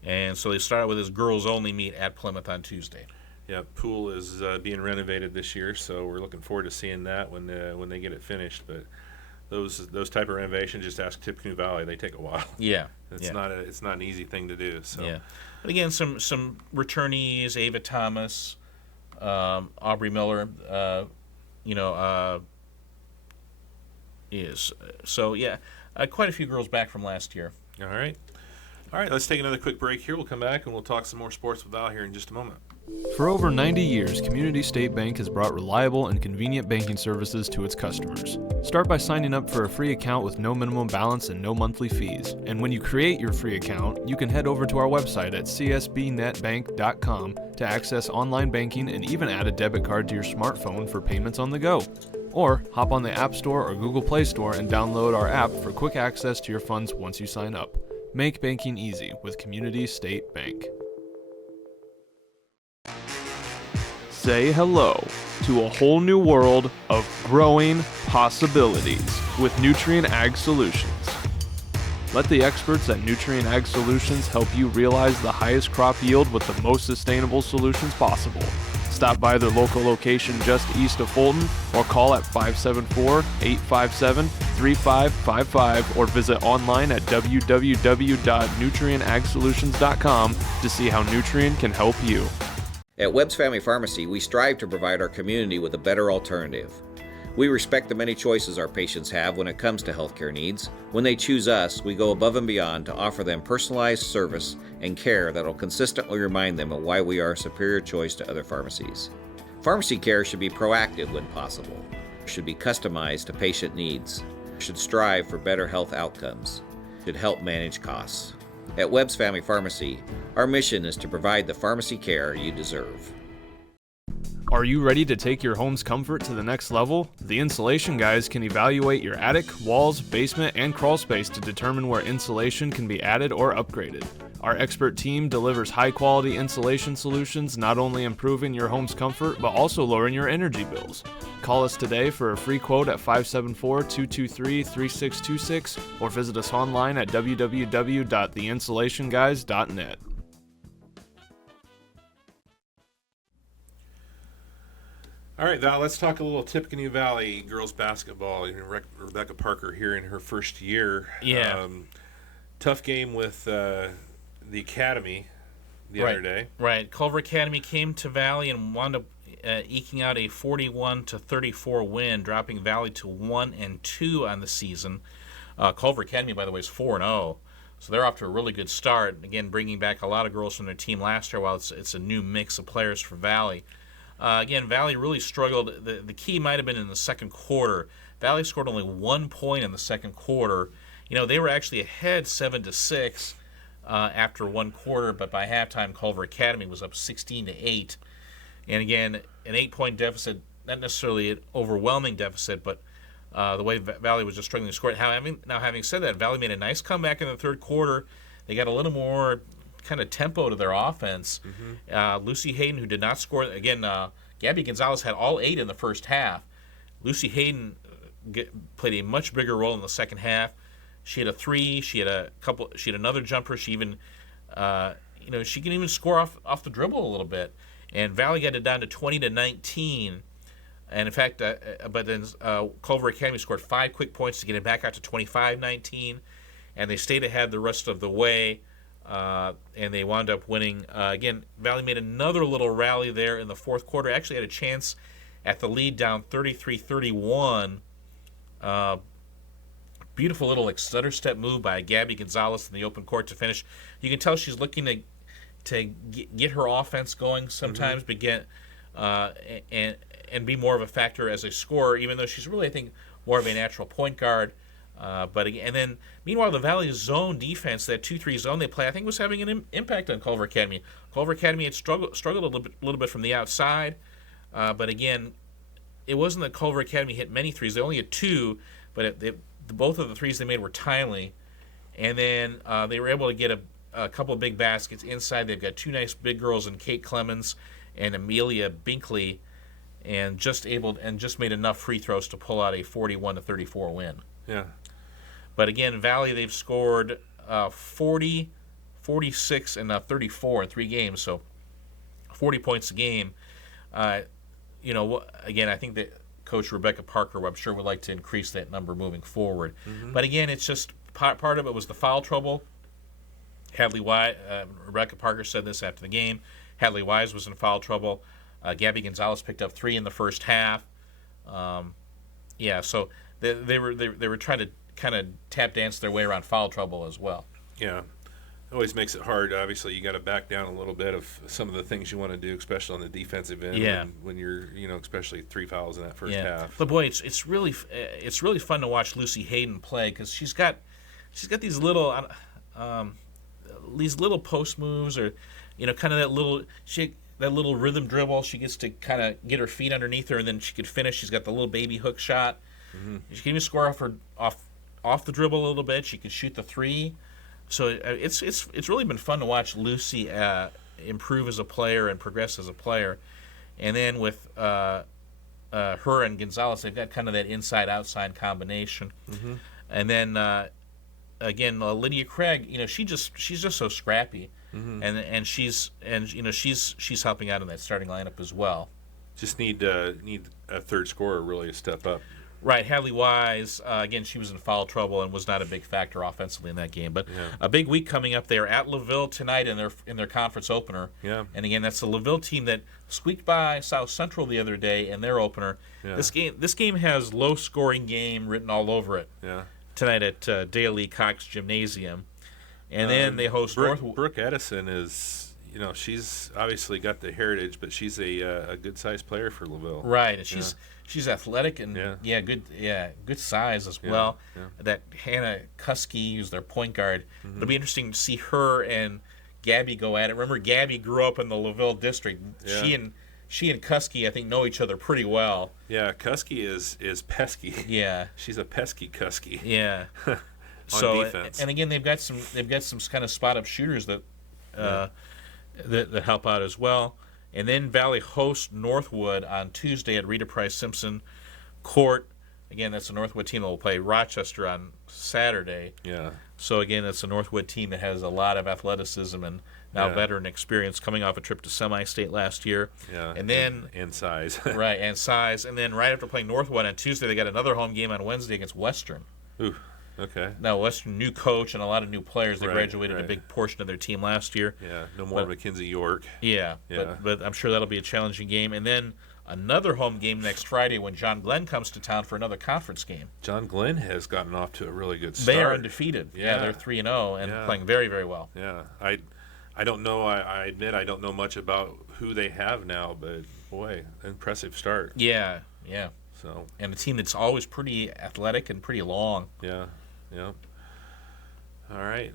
And so they started with this girls-only meet at Plymouth on Tuesday. Yeah, pool is being renovated this year, so we're looking forward to seeing that when they get it finished. But those type of renovations, just ask Tippecanoe Valley, they take a while. Yeah. It's not an easy thing to do. So. Yeah. But again, some returnees: Ava Thomas, Aubrey Miller, is. So, yeah, quite a few girls back from last year. All right. Let's take another quick break here. We'll come back and we'll talk some more sports with Val here in just a moment. For over 90 years, Community State Bank has brought reliable and convenient banking services to its customers. Start by signing up for a free account with no minimum balance and no monthly fees. And when you create your free account, you can head over to our website at csbnetbank.com to access online banking and even add a debit card to your smartphone for payments on the go. Or hop on the App Store or Google Play Store and download our app for quick access to your funds once you sign up. Make banking easy with Community State Bank. Say hello to a whole new world of growing possibilities with Nutrien Ag Solutions. Let the experts at Nutrien Ag Solutions help you realize the highest crop yield with the most sustainable solutions possible. Stop by their local location just east of Fulton or call at 574-857-3555 or visit online at www.nutrienagsolutions.com to see how Nutrien can help you. At Webb's Family Pharmacy, we strive to provide our community with a better alternative. We respect the many choices our patients have when it comes to healthcare needs. When they choose us, we go above and beyond to offer them personalized service and care that will consistently remind them of why we are a superior choice to other pharmacies. Pharmacy care should be proactive when possible, should be customized to patient needs, should strive for better health outcomes, should help manage costs. At Webb's Family Pharmacy, our mission is to provide the pharmacy care you deserve. Are you ready to take your home's comfort to the next level? The Insulation Guys can evaluate your attic, walls, basement, and crawl space to determine where insulation can be added or upgraded. Our expert team delivers high-quality insulation solutions, not only improving your home's comfort, but also lowering your energy bills. Call us today for a free quote at 574-223-3626 or visit us online at www.theinsulationguys.net. All right, Val, let's talk a little Tippecanoe Valley girls basketball. Rebecca Parker here in her first year. Yeah. Tough game with the Academy the other day. Right. Culver Academy came to Valley and wound up eking out a 41-34 win, dropping Valley to 1-2 on the season. Culver Academy, by the way, is 4-0. So they're off to a really good start. Again, bringing back a lot of girls from their team last year while it's a new mix of players for Valley. Again, Valley really struggled. The key might have been in the second quarter. Valley scored only 1 point in the second quarter. You know, they were actually ahead 7-6 after one quarter, but by halftime, Culver Academy was up 16-8. And again, an 8-point deficit, not necessarily an overwhelming deficit, but the way Valley was just struggling to score it. Having said that, Valley made a nice comeback in the third quarter. They got a little more kind of tempo to their offense. Lucy Hayden, who did not score again, Gabby Gonzalez had all 8 in the first half. Lucy Hayden played a much bigger role in the second half. She had a 3. She had another jumper. She even, she can even score off the dribble a little bit. And Valley got it down to 20-19. And in fact, but then Culver Academy scored 5 quick points to get it back out to 25-19, and they stayed ahead the rest of the way. And they wound up winning. Again, Valley made another little rally there in the fourth quarter. Actually had a chance at the lead down 33-31. Beautiful little stutter step move by Gabby Gonzalez in the open court to finish. You can tell she's looking to get her offense going sometimes, but and be more of a factor as a scorer, even though she's really, I think, more of a natural point guard. And then, meanwhile, the Valley zone defense, that 2-3 zone they play, I think was having an impact on Culver Academy. Culver Academy had struggled a little bit from the outside, but again, it wasn't that Culver Academy hit many threes. They only had 2, but both of the threes they made were timely. And then they were able to get a couple of big baskets inside. They've got 2 nice big girls in Kate Clemens and Amelia Binkley, and just made enough free throws to pull out a 41-34 win. Yeah. But again, Valley, they've scored 40, 46, and 34 in 3 games, so 40 points a game. Again, I think that Coach Rebecca Parker, I'm sure, would like to increase that number moving forward. But again, it's just part of it was the foul trouble. Rebecca Parker said this after the game. Hadley Wise was in foul trouble. Gabby Gonzalez picked up 3 in the first half. So they were trying to kind of tap dance their way around foul trouble as well. Yeah. It always makes it hard. Obviously, you got to back down a little bit of some of the things you want to do, especially on the defensive end. Yeah. When you're, especially 3 fouls in that first half. But boy, it's really fun to watch Lucy Hayden play because she's got these little post moves, or kind of that little rhythm dribble. She gets to kind of get her feet underneath her, and then she could finish. She's got the little baby hook shot. Mm-hmm. She can even score off the dribble a little bit. She can shoot the three. So it's really been fun to watch Lucy improve as a player and progress as a player. And then with her and Gonzalez, they've got kind of that inside-outside combination. Mm-hmm. And then again, Lydia Craig, she's just so scrappy, mm-hmm. and she's helping out in that starting lineup as well. Just need a third scorer really to step up. Right, Hadley Wise, again, she was in foul trouble and was not a big factor offensively in that game. But a big week coming up there at LaVille tonight in their conference opener. Yeah. And again, that's the LaVille team that squeaked by South Central the other day in their opener. Yeah. This game has low-scoring game written all over it. Yeah. Tonight at Dale E. Cox Gymnasium. And then they host Northwood. Brooke Edison is, she's obviously got the heritage, but she's a good-sized player for LaVille. Right, and she's athletic and good size as well. Yeah. That Hannah Kuski, who's their point guard. Mm-hmm. It'll be interesting to see her and Gabby go at it. Remember, Gabby grew up in the LaVille district. Yeah. She and Kuski, I think, know each other pretty well. Yeah, Kuski is pesky. Yeah, she's a pesky Kuski. Yeah. On defense. And again, they've got some kind of spot up shooters that help out as well. And then Valley hosts Northwood on Tuesday at Rita Price Simpson Court. Again, that's a Northwood team that will play Rochester on Saturday. Yeah. So again, it's a Northwood team that has a lot of athleticism and now veteran experience, coming off a trip to semi-state last year. Yeah. And then and size. Right, and size. And then right after playing Northwood on Tuesday, they got another home game on Wednesday against Western. Ooh. Okay. Now, Western, new coach and a lot of new players. They graduated a big portion of their team last year. Yeah, no more Mackenzie York. Yeah. But I'm sure that'll be a challenging game. And then another home game next Friday when John Glenn comes to town for another conference game. John Glenn has gotten off to a really good start. They are undefeated. Yeah, they're 3-0 and playing very, very well. Yeah. I don't know. I admit I don't know much about who they have now, but boy, impressive start. Yeah. So. And a team that's always pretty athletic and pretty long. Yeah. Yeah. All right.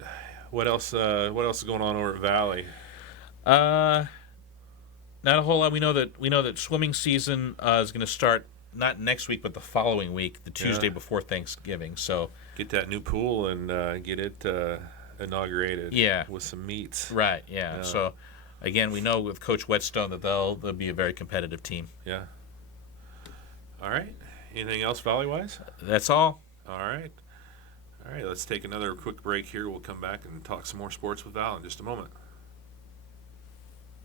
What else is going on over at Valley? Not a whole lot. We know that swimming season is going to start not next week, but the following week, the Tuesday before Thanksgiving. So get that new pool and get it inaugurated. Yeah. With some meets. Right. Yeah. So again, we know with Coach Whetstone that they'll be a very competitive team. Yeah. All right. Anything else Valley-wise? That's all. All right. All right, let's take another quick break here. We'll come back and talk some more sports with Val in just a moment.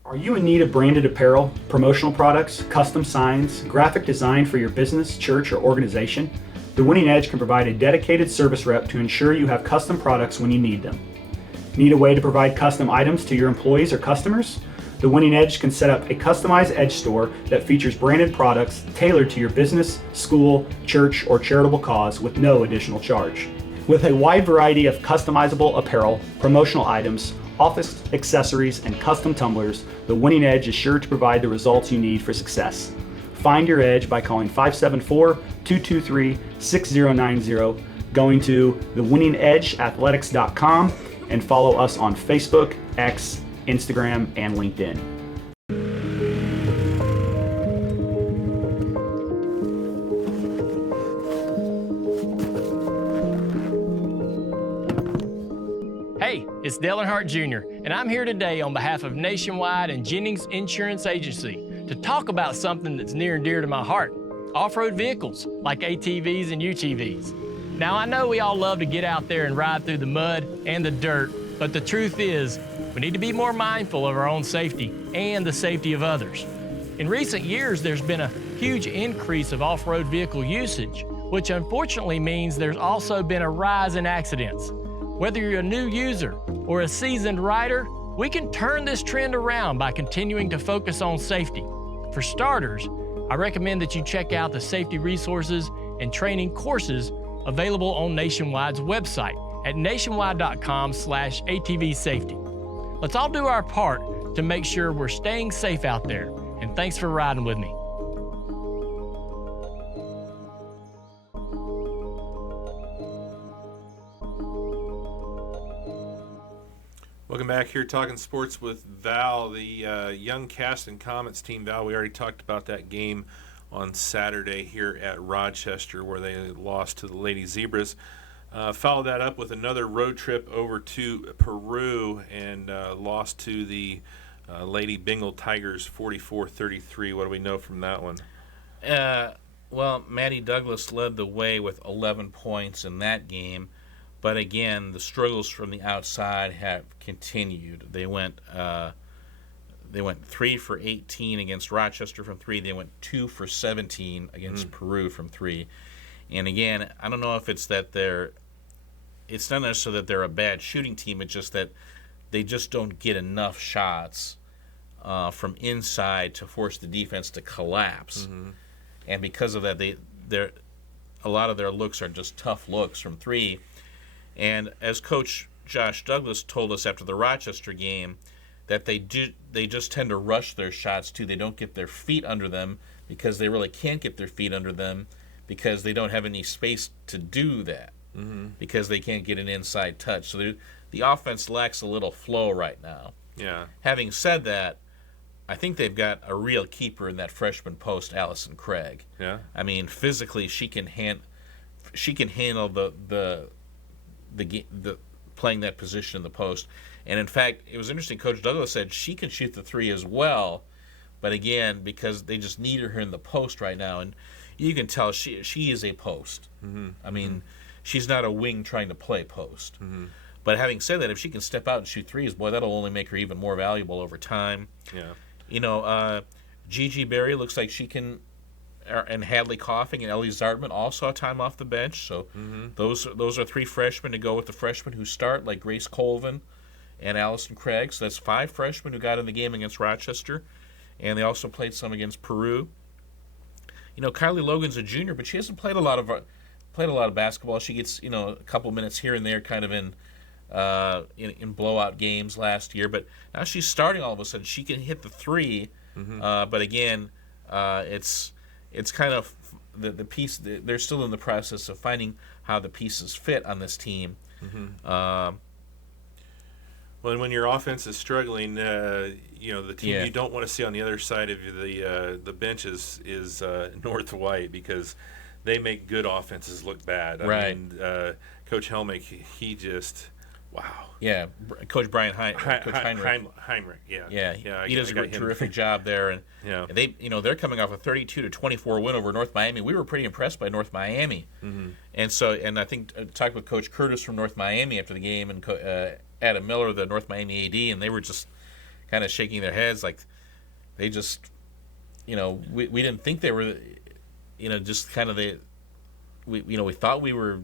Are you in need of branded apparel, promotional products, custom signs, graphic design for your business, church, or organization? The Winning Edge can provide a dedicated service rep to ensure you have custom products when you need them. Need a way to provide custom items to your employees or customers? The Winning Edge can set up a customized Edge store that features branded products tailored to your business, school, church, or charitable cause with no additional charge. With a wide variety of customizable apparel, promotional items, office accessories, and custom tumblers, the Winning Edge is sure to provide the results you need for success. Find your edge by calling 574-223-6090, going to thewinningedgeathletics.com, and follow us on Facebook, X, Instagram, and LinkedIn. Hey, it's Dale Earnhardt Jr., and I'm here today on behalf of Nationwide and Jennings Insurance Agency to talk about something that's near and dear to my heart, off-road vehicles like ATVs and UTVs. Now, I know we all love to get out there and ride through the mud and the dirt, but the truth is, we need to be more mindful of our own safety and the safety of others. In recent years, there's been a huge increase of off-road vehicle usage, which unfortunately means there's also been a rise in accidents. Whether you're a new user or a seasoned rider, we can turn this trend around by continuing to focus on safety. For starters, I recommend that you check out the safety resources and training courses available on Nationwide's website at nationwide.com/ATV safety. Let's all do our part to make sure we're staying safe out there. And thanks for riding with me. Welcome back here, Talking Sports with Val. The young Caston Comets team, Val, we already talked about that game on Saturday here at Rochester where they lost to the Lady Zebras. Followed that up with another road trip over to Peru and lost to the Lady Bengal Tigers 44-33. What do we know from that one? Well, Maddie Douglas led the way with 11 points in that game. But again, the struggles from the outside have continued. They went 3 for 18 against Rochester from 3. They went 2 for 17 against Peru from 3. And again, I don't know if it's that it's not necessarily that they're a bad shooting team. It's just that they just don't get enough shots from inside to force the defense to collapse. And because of that, a lot of their looks are just tough looks from 3. And as Coach Josh Douglas told us after the Rochester game, that they just tend to rush their shots too. They don't get their feet under them because they really can't get their feet under them because they don't have any space to do that because they can't get an inside touch. So the offense lacks a little flow right now. Yeah. Having said that, I think they've got a real keeper in that freshman post, Allison Craig. Yeah. I mean, physically she can handle the playing that position in the post. And in fact, it was interesting, Coach Douglas said she can shoot the 3 as well, but again, because they just need her in the post right now, and you can tell she is a post. I mean, she's not a wing trying to play post. But having said that, if she can step out and shoot 3s, boy, that'll only make her even more valuable over time. Yeah. You know, Gigi Berry looks like she can, and Hadley Coughing and Ellie Zartman all saw time off the bench. So those are 3 freshmen to go with the freshmen who start, like Grace Colvin and Allison Craig. So that's 5 freshmen who got in the game against Rochester, and they also played some against Peru. You know, Kylie Logan's a junior, but she hasn't played a lot of basketball. She gets a couple minutes here and there, kind of in blowout games last year. But now she's starting all of a sudden. She can hit the 3, but again, it's kind of the piece. They're still in the process of finding how the pieces fit on this team. Well, and when your offense is struggling, the team you don't want to see on the other side of the bench is North White, because they make good offenses look bad. I mean, Coach Helmick, he just wow. Yeah, Coach Brian Heinrich. Yeah. He does a terrific job there, and they, they're coming off a 32-24 win over North Miami. We were pretty impressed by North Miami, and I think I talked with Coach Curtis from North Miami after the game, and Adam Miller, the North Miami AD, and they were just kind of shaking their heads like they just, we didn't think they were, just kind of we thought we were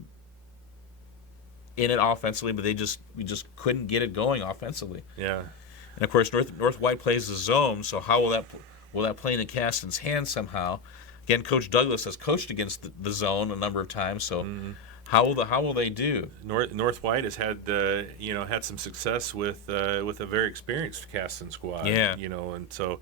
in it offensively, but we just couldn't get it going offensively. Yeah. And of course, North White plays the zone, so how will that play in the Caston's hands somehow? Again, Coach Douglas has coached against the zone a number of times, so how will they do? North White has had had some success with a very experienced Caston squad. Yeah. And so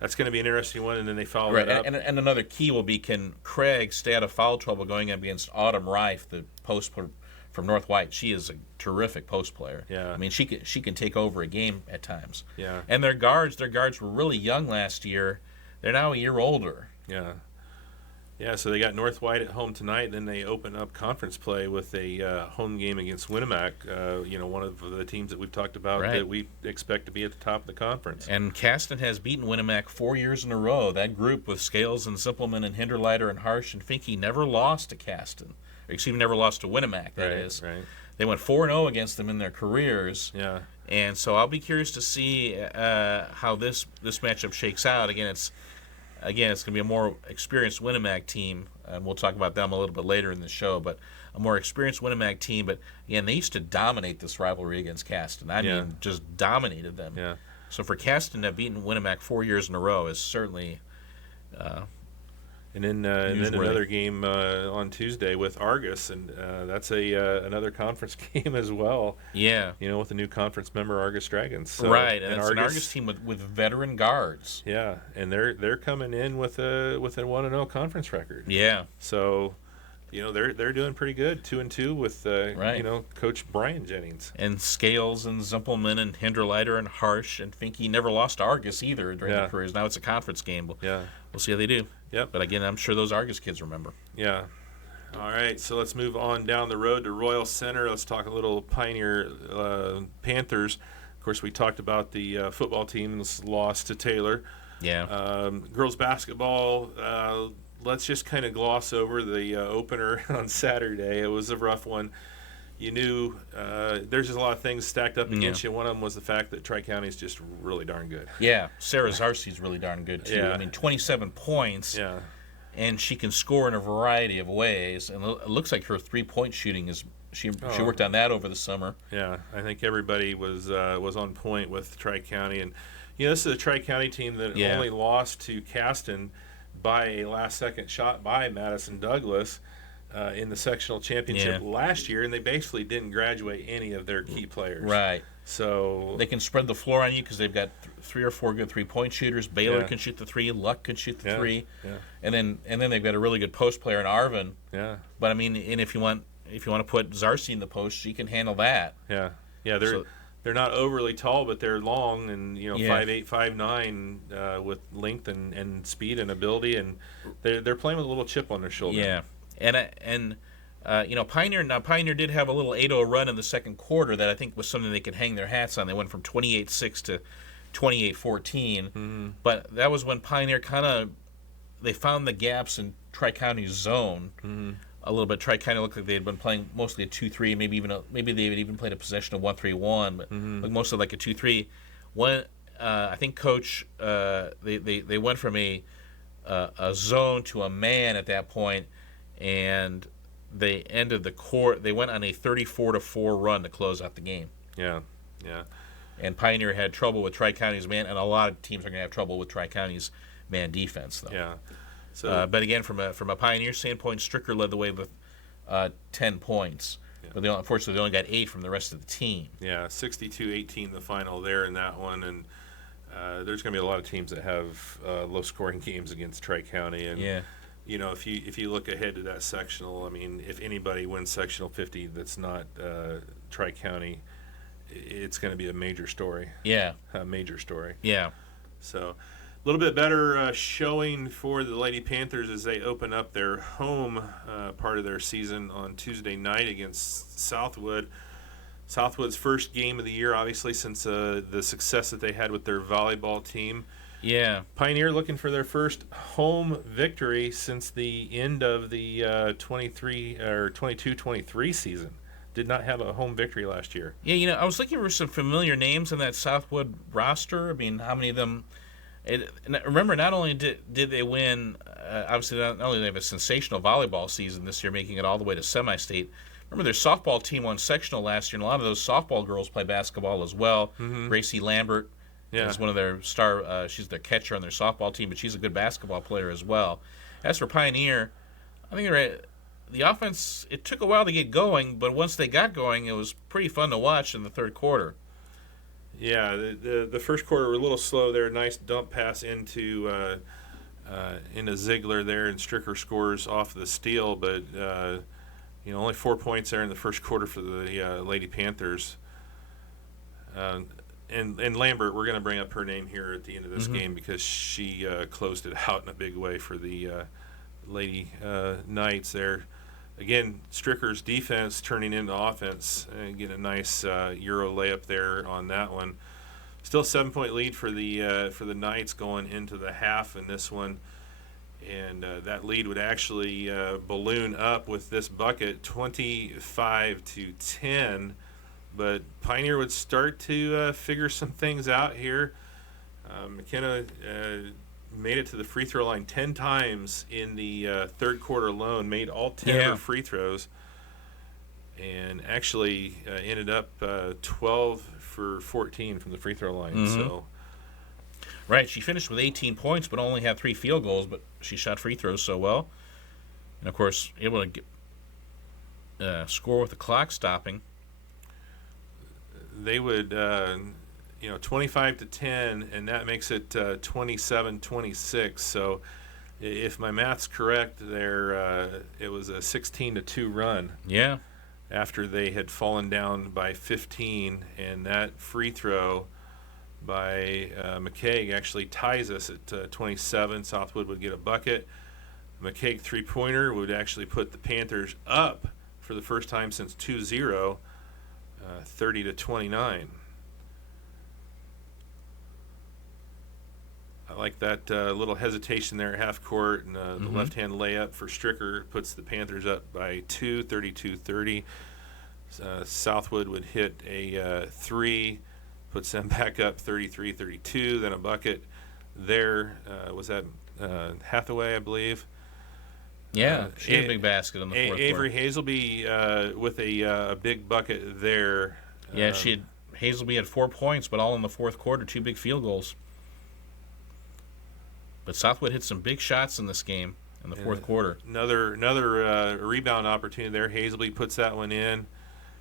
that's going to be an interesting one. And then they follow it up. And another key will be, can Craig stay out of foul trouble going up against Autumn Reif, the post from North White? She is a terrific post player. Yeah. I mean, she can take over a game at times. Yeah. And their guards were really young last year. They're now a year older. Yeah. Yeah, so they got North White at home tonight. Then they open up conference play with a home game against Winnemac, one of the teams that we've talked about that we expect to be at the top of the conference. And Caston has beaten Winnemac 4 years in a row. That group with Scales and Simpleman and Hinderleiter and Harsh and Finke never lost to Caston. Never lost to Winnemac, that is. Right. They went 4-0 against them in their careers. Yeah. And so I'll be curious to see how this matchup shakes out. Again, it's going to be a more experienced Winnemac team, and we'll talk about them a little bit later in the show, but a more experienced Winnemac team. But, again, they used to dominate this rivalry against Caston. I mean, just dominated them. Yeah. So for Caston to have beaten Winnemac 4 years in a row is certainly And then another game on Tuesday with Argus, and that's another conference game as well. Yeah. With a new conference member, Argus Dragons. So, right, and it's an Argus team with veteran guards. Yeah, and they're coming in with a 1-0 conference record. Yeah. So, they're doing pretty good, 2-2 with Coach Brian Jennings. And Scales and Zimpelman and Hinderleiter and Harsh and Finke never lost to Argus either during their careers. Now it's a conference game. We'll see how they do. Yep. But again, I'm sure those Argus kids remember. Yeah. All right, so let's move on down the road to Royal Center. Let's talk a little Pioneer Panthers. Of course, we talked about the football team's loss to Taylor. Yeah. Girls basketball, let's just kind of gloss over the opener on Saturday. It was a rough one. You knew there's just a lot of things stacked up against you. One of them was the fact that Tri-County is just really darn good. Yeah, Sarah Zarcy's really darn good, too. Yeah. I mean, 27 points, and she can score in a variety of ways. And it looks like her three-point shooting is she worked on that over the summer. Yeah, I think everybody was on point with Tri-County. And, this is a Tri-County team that only lost to Caston by a last-second shot by Madison Douglas in the sectional championship last year, and they basically didn't graduate any of their key players. Right. So they can spread the floor on you because they've got 3 or 4 good three-point shooters. Baylor can shoot the 3, Luck can shoot the 3, and then they've got a really good post player in Arvin. Yeah. But I mean, and if you want to put Zarcy in the post, she can handle that. Yeah. Yeah. They're not overly tall, but they're long and 5'8", 5'9", with length and speed and ability, and they're playing with a little chip on their shoulder. Yeah. And Pioneer did have a little 8-0 run in the second quarter that I think was something they could hang their hats on. They went from 28-6 to 28-14, Mm-hmm. but that was when Pioneer they found the gaps in Tri-County's zone a little bit. Tri-County looked like they had been playing mostly a 2-3, maybe they had even played a possession of 1-3-1, but looked mostly like a 2-3. I think Coach they went from a zone to a man at that point. And they ended the court. They went on a 34-4 run to close out the game. Yeah, yeah. And Pioneer had trouble with Tri-County's man, and a lot of teams are going to have trouble with Tri-County's man defense, though. Yeah. So, but again, from a Pioneer standpoint, Stricker led the way with 10 points. Yeah. But unfortunately, they only got 8 from the rest of the team. Yeah, 62-18 the final there in that one, and there's going to be a lot of teams that have low-scoring games against Tri-County, and. Yeah. If you look ahead to that sectional, I mean, if anybody wins sectional 50 that's not Tri-County, it's going to be a major story. Yeah. A major story. Yeah. So a little bit better showing for the Lady Panthers as they open up their home part of their season on Tuesday night against Southwood. Southwood's first game of the year, obviously, since the success that they had with their volleyball team. Yeah. Pioneer looking for their first home victory since the end of the 22-23 season. Did not have a home victory last year. Yeah, I was looking for some familiar names in that Southwood roster. I mean, how many of them? Remember, not only did they win, obviously not only did they have a sensational volleyball season this year, making it all the way to semi-state. Remember, their softball team won sectional last year, and a lot of those softball girls play basketball as well. Gracie Lambert. Yeah. Is one of their she's their catcher on their softball team, but she's a good basketball player as well. As for Pioneer, I think the offense, it took a while to get going, but once they got going, it was pretty fun to watch in the third quarter. Yeah, the first quarter were a little slow there. Nice dump pass into Ziegler there, and Stricker scores off the steal, but only 4 points there in the first quarter for the Lady Panthers. And Lambert, we're going to bring up her name here at the end of this game because she closed it out in a big way for the Lady Knights there. Again, Stricker's defense turning into offense and get a nice Euro layup there on that one. Still 7-point lead for the Knights going into the half in this one. And that lead would actually balloon up with this bucket, 25-10. But Pioneer would start to figure some things out here. McKenna made it to the free throw line 10 times in the third quarter alone, made all 10 of her free throws, and actually ended up 12 for 14 from the free throw line. So Right. She finished with 18 points, but only had 3 field goals. But she shot free throws so well, and of course able to score with the clock stopping. They would, 25-10, and that makes it 27-26. So, if my math's correct, there it was a 16-2 run. Yeah. After they had fallen down by 15, and that free throw by McCaig actually ties us at 27. Southwood would get a bucket. McCaig three-pointer would actually put the Panthers up for the first time since 2-0, 30-29. I like that little hesitation there at half court, and the left-hand layup for Stricker puts the Panthers up by 2, 32-30. Southwood would hit a 3, puts them back up 33-32, then a bucket there. Was that Hathaway, I believe? Yeah, she had a big basket in the fourth Avery quarter. Hazelby with a big bucket there. Yeah, Hazelby had 4 points, but all in the fourth quarter, 2 big field goals. But Southwood hit some big shots in this game in the fourth quarter. Another rebound opportunity there. Hazelby puts that one in,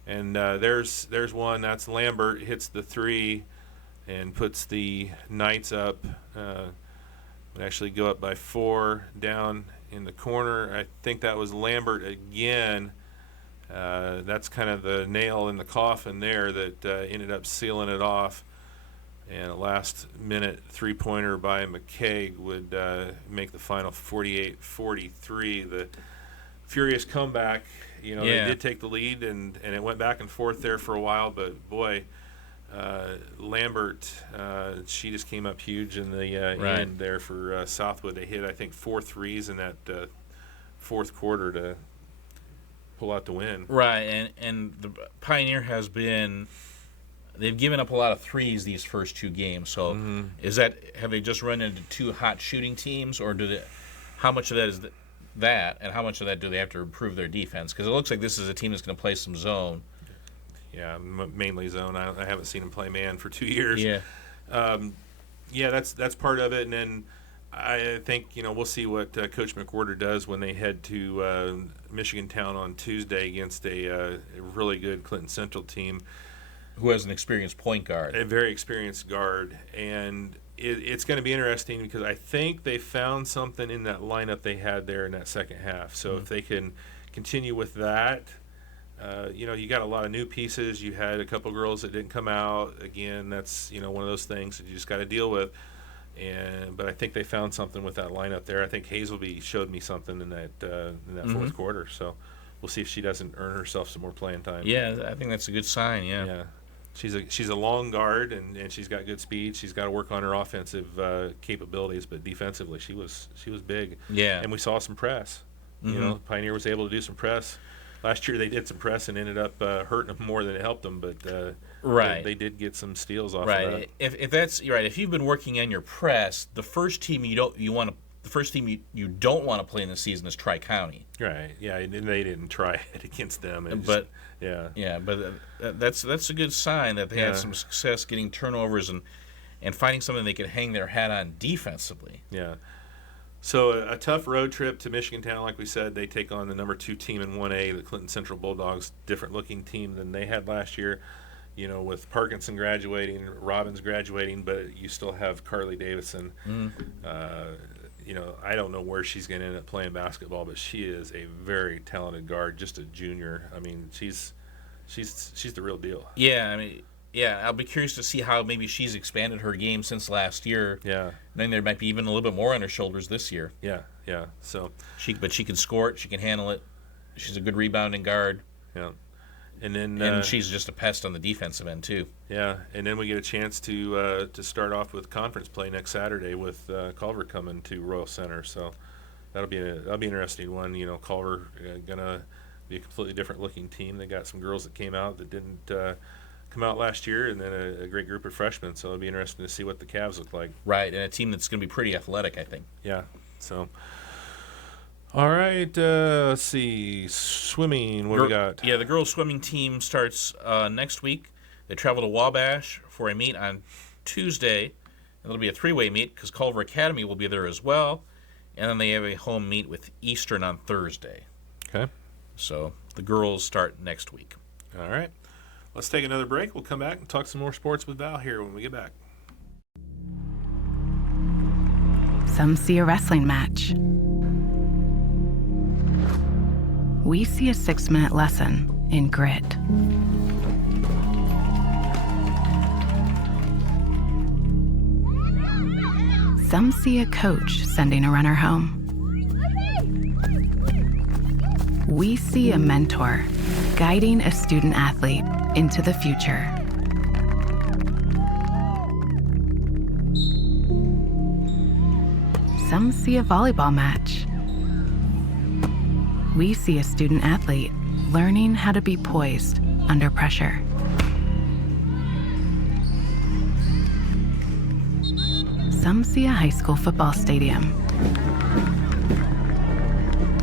and there's one. That's Lambert hits the 3, and puts the Knights up. Would actually go up by 4 down in the corner. I think that was Lambert again. That's kind of the nail in the coffin there that ended up sealing it off. And a last-minute three-pointer by McCaig would make the final 48-43. The furious comeback. They did take the lead, and it went back and forth there for a while. But, boy, Lambert, she just came up huge in the end there for Southwood. They hit, I think, 4 threes in that fourth quarter to pull out the win. Right, and the Pioneer has been – they've given up a lot of threes these first 2 games. So have they just run into 2 hot shooting teams, or how much of that is that, and how much of that do they have to improve their defense? Because it looks like this is a team that's going to play some zone. Yeah, mainly zone. I haven't seen them play man for 2 years. Yeah. That's part of it. And then I think, we'll see what Coach McWhorter does when they head to Michigan Town on Tuesday against a really good Clinton Central team. Who has an experienced point guard. A very experienced guard. And it's going to be interesting because I think they found something in that lineup they had there in that second half. So if they can continue with that, you got a lot of new pieces. You had a couple girls that didn't come out. Again, that's, one of those things that you just got to deal with. But I think they found something with that lineup there. I think Hazelby showed me something in that fourth quarter. So we'll see if she doesn't earn herself some more playing time. Yeah, I think that's a good sign, yeah. She's a long guard, and she's got good speed. She's got to work on her offensive capabilities, but defensively she was big. Yeah. And we saw some press. Pioneer was able to do some press. Last year they did some press and ended up hurting them more than it helped them, but they did get some steals off of that. If that's right, if you've been working on your press, the first team you don't want to play in the season is Tri-County. Right. Yeah, and they didn't try it against them. But that's a good sign that they had some success getting turnovers and finding something they could hang their hat on defensively. Yeah. So a tough road trip to Michigan Town, like we said. They take on the number 2 team in 1A, the Clinton Central Bulldogs, different looking team than they had last year. With Parkinson graduating, Robbins graduating, but you still have Carly Davison. I don't know where she's going to end up playing basketball, but she is a very talented guard, just a junior. I mean, she's the real deal. Yeah, I'll be curious to see how maybe she's expanded her game since last year. Yeah. And then there might be even a little bit more on her shoulders this year. Yeah. So she can score it, she can handle it. She's a good rebounding guard. Yeah. And she's just a pest on the defensive end too. Yeah, and then we get a chance to start off with conference play next Saturday with Culver coming to Royal Center. So that'll be an interesting one. Culver gonna be a completely different looking team. They got some girls that came out that didn't come out last year, and then a great group of freshmen. So it'll be interesting to see what the Cavs look like. Right, and a team that's going to be pretty athletic, I think. Yeah. So. All right, let's see. Swimming, what do we got? Yeah, the girls' swimming team starts next week. They travel to Wabash for a meet on Tuesday, it'll be a three-way meet because Culver Academy will be there as well. And then they have a home meet with Eastern on Thursday. Okay. So the girls start next week. All right. Let's take another break. We'll come back and talk some more sports with Val here when we get back. Some see a wrestling match. We see a 6-minute lesson in grit. Some see a coach sending a runner home. We see a mentor guiding a student athlete into the future. Some see a volleyball match. We see a student athlete learning how to be poised under pressure. Some see a high school football stadium.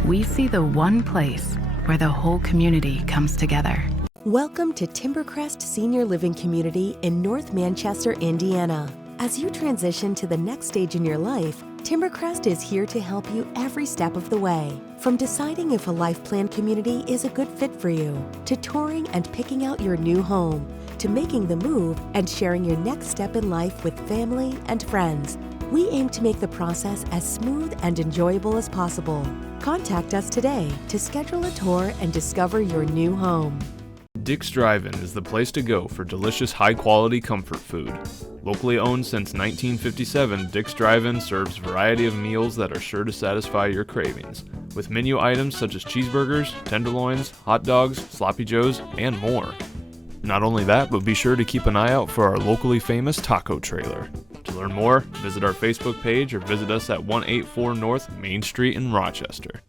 We see the one place where the whole community comes together. Welcome to Timbercrest Senior Living Community in North Manchester, Indiana. As you transition to the next stage in your life, Timbercrest is here to help you every step of the way. From deciding if a life plan community is a good fit for you, to touring and picking out your new home, to making the move and sharing your next step in life with family and friends. We aim to make the process as smooth and enjoyable as possible. Contact us today to schedule a tour and discover your new home. Dick's Drive-In is the place to go for delicious, high-quality comfort food. Locally owned since 1957, Dick's Drive-In serves a variety of meals that are sure to satisfy your cravings, with menu items such as cheeseburgers, tenderloins, hot dogs, sloppy joes, and more. Not only that, but be sure to keep an eye out for our locally famous taco trailer. To learn more, visit our Facebook page or visit us at 184 North Main Street in Rochester.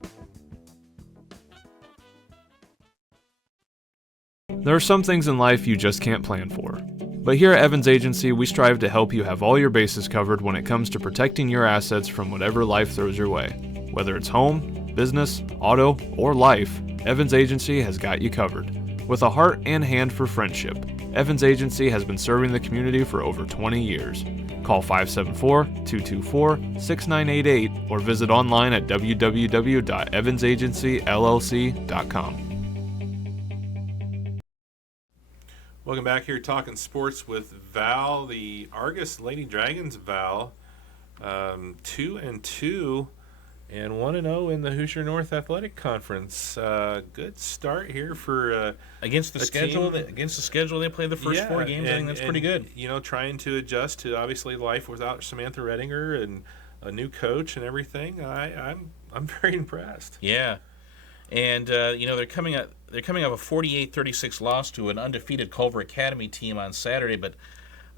There are some things in life you just can't plan for. But here at Evans Agency, we strive to help you have all your bases covered when it comes to protecting your assets from whatever life throws your way. Whether it's home, business, auto, or life, Evans Agency has got you covered. With a heart and hand for friendship, Evans Agency has been serving the community for over 20 years. Call 574-224-6988 or visit online at www.evansagencyllc.com. Welcome back here talking sports with Val, the Argus Lady Dragons. Val, 2-2 and 1-0 in the Hoosier North Athletic Conference. Good start here for against the schedule. Against the schedule, they play the first 4 games. I think that's pretty good. You know, trying to adjust to obviously life without Samantha Redinger and a new coach and everything. I'm very impressed. Yeah, and you know, they're coming off a 48-36 loss to an undefeated Culver Academy team on Saturday, but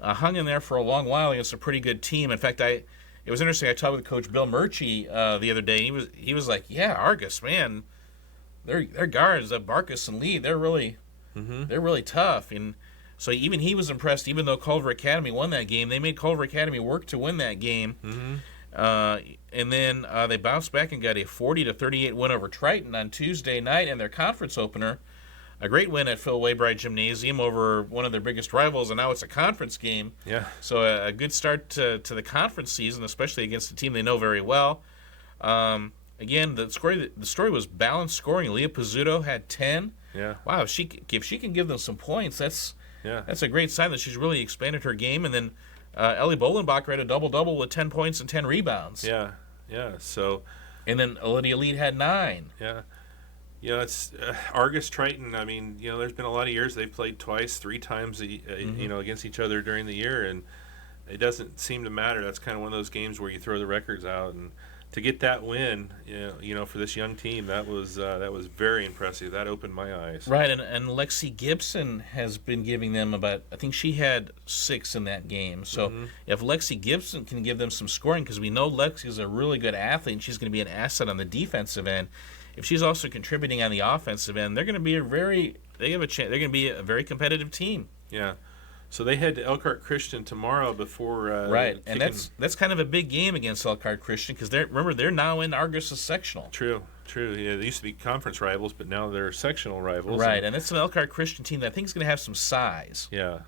hung in there for a long while against a pretty good team. In fact, it was interesting. I talked with Coach Bill Murchie the other day. He was like, "Yeah, Argus, man, their guards, Barkus and Lee, they're really tough." And so even he was impressed. Even though Culver Academy won that game, they made Culver Academy work to win that game. And then they bounced back and got a 40-38 win over Triton on Tuesday night in their conference opener. A great win at Phil Waybright Gymnasium over one of their biggest rivals, and now it's a conference game. Yeah. So a good start to the conference season, especially against a team they know very well. Again, the story was balanced scoring. Leah Pizzuto had 10. Yeah. Wow, if she can give them some points, that's a great sign that she's really expanded her game. And then Ellie Bolenbacher had a double-double with 10 points and 10 rebounds. Yeah. So, and then Lydia Lead had 9. Yeah. You know, it's Argus Triton. I mean, you know, there's been a lot of years they've played twice, 3 times, you know, against each other during the year, and it doesn't seem to matter. That's kind of one of those games where you throw the records out, and to get that win, you know, for this young team, that was very impressive. That opened my eyes. Right, and Lexi Gibson has been giving them I think she had 6 in that game. So if Lexi Gibson can give them some scoring, because we know Lexi is a really good athlete and she's going to be an asset on the defensive end. If she's also contributing on the offensive end, they're going to be a very competitive team. Yeah. So they head to Elkhart Christian tomorrow before right, and that's kind of a big game against Elkhart Christian because they're now in Argus's sectional. True. Yeah, they used to be conference rivals, but now they're sectional rivals. Right, and it's an Elkhart Christian team that I think is going to have some size. Yeah.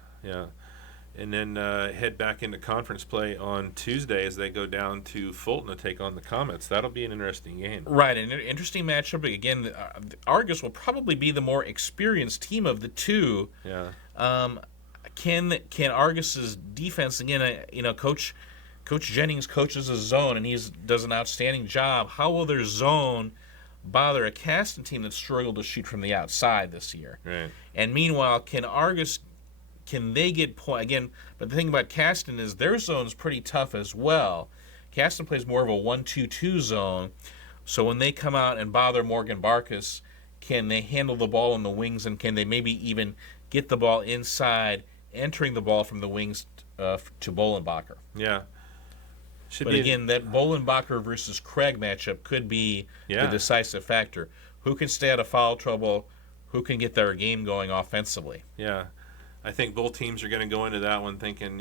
and then head back into conference play on Tuesday as they go down to Fulton to take on the Comets. That'll be an interesting game. Right, an interesting matchup. Again, Argus will probably be the more experienced team of the two. Yeah. Can Argus's defense, again, Coach Jennings coaches a zone, and he does an outstanding job. How will their zone bother a Caston team that struggled to shoot from the outside this year? Right. And meanwhile, can they get point again? But the thing about Caston is their zone is pretty tough as well. Caston plays more of a 1-2-2 zone, so when they come out and bother Morgan Barkus, can they handle the ball in the wings, and can they maybe even get the ball inside, entering the ball from the wings to Bolenbacher? Yeah. But again, that Bolenbacher versus Craig matchup could be the decisive factor. Who can stay out of foul trouble? Who can get their game going offensively? Yeah. I think both teams are going to go into that one thinking,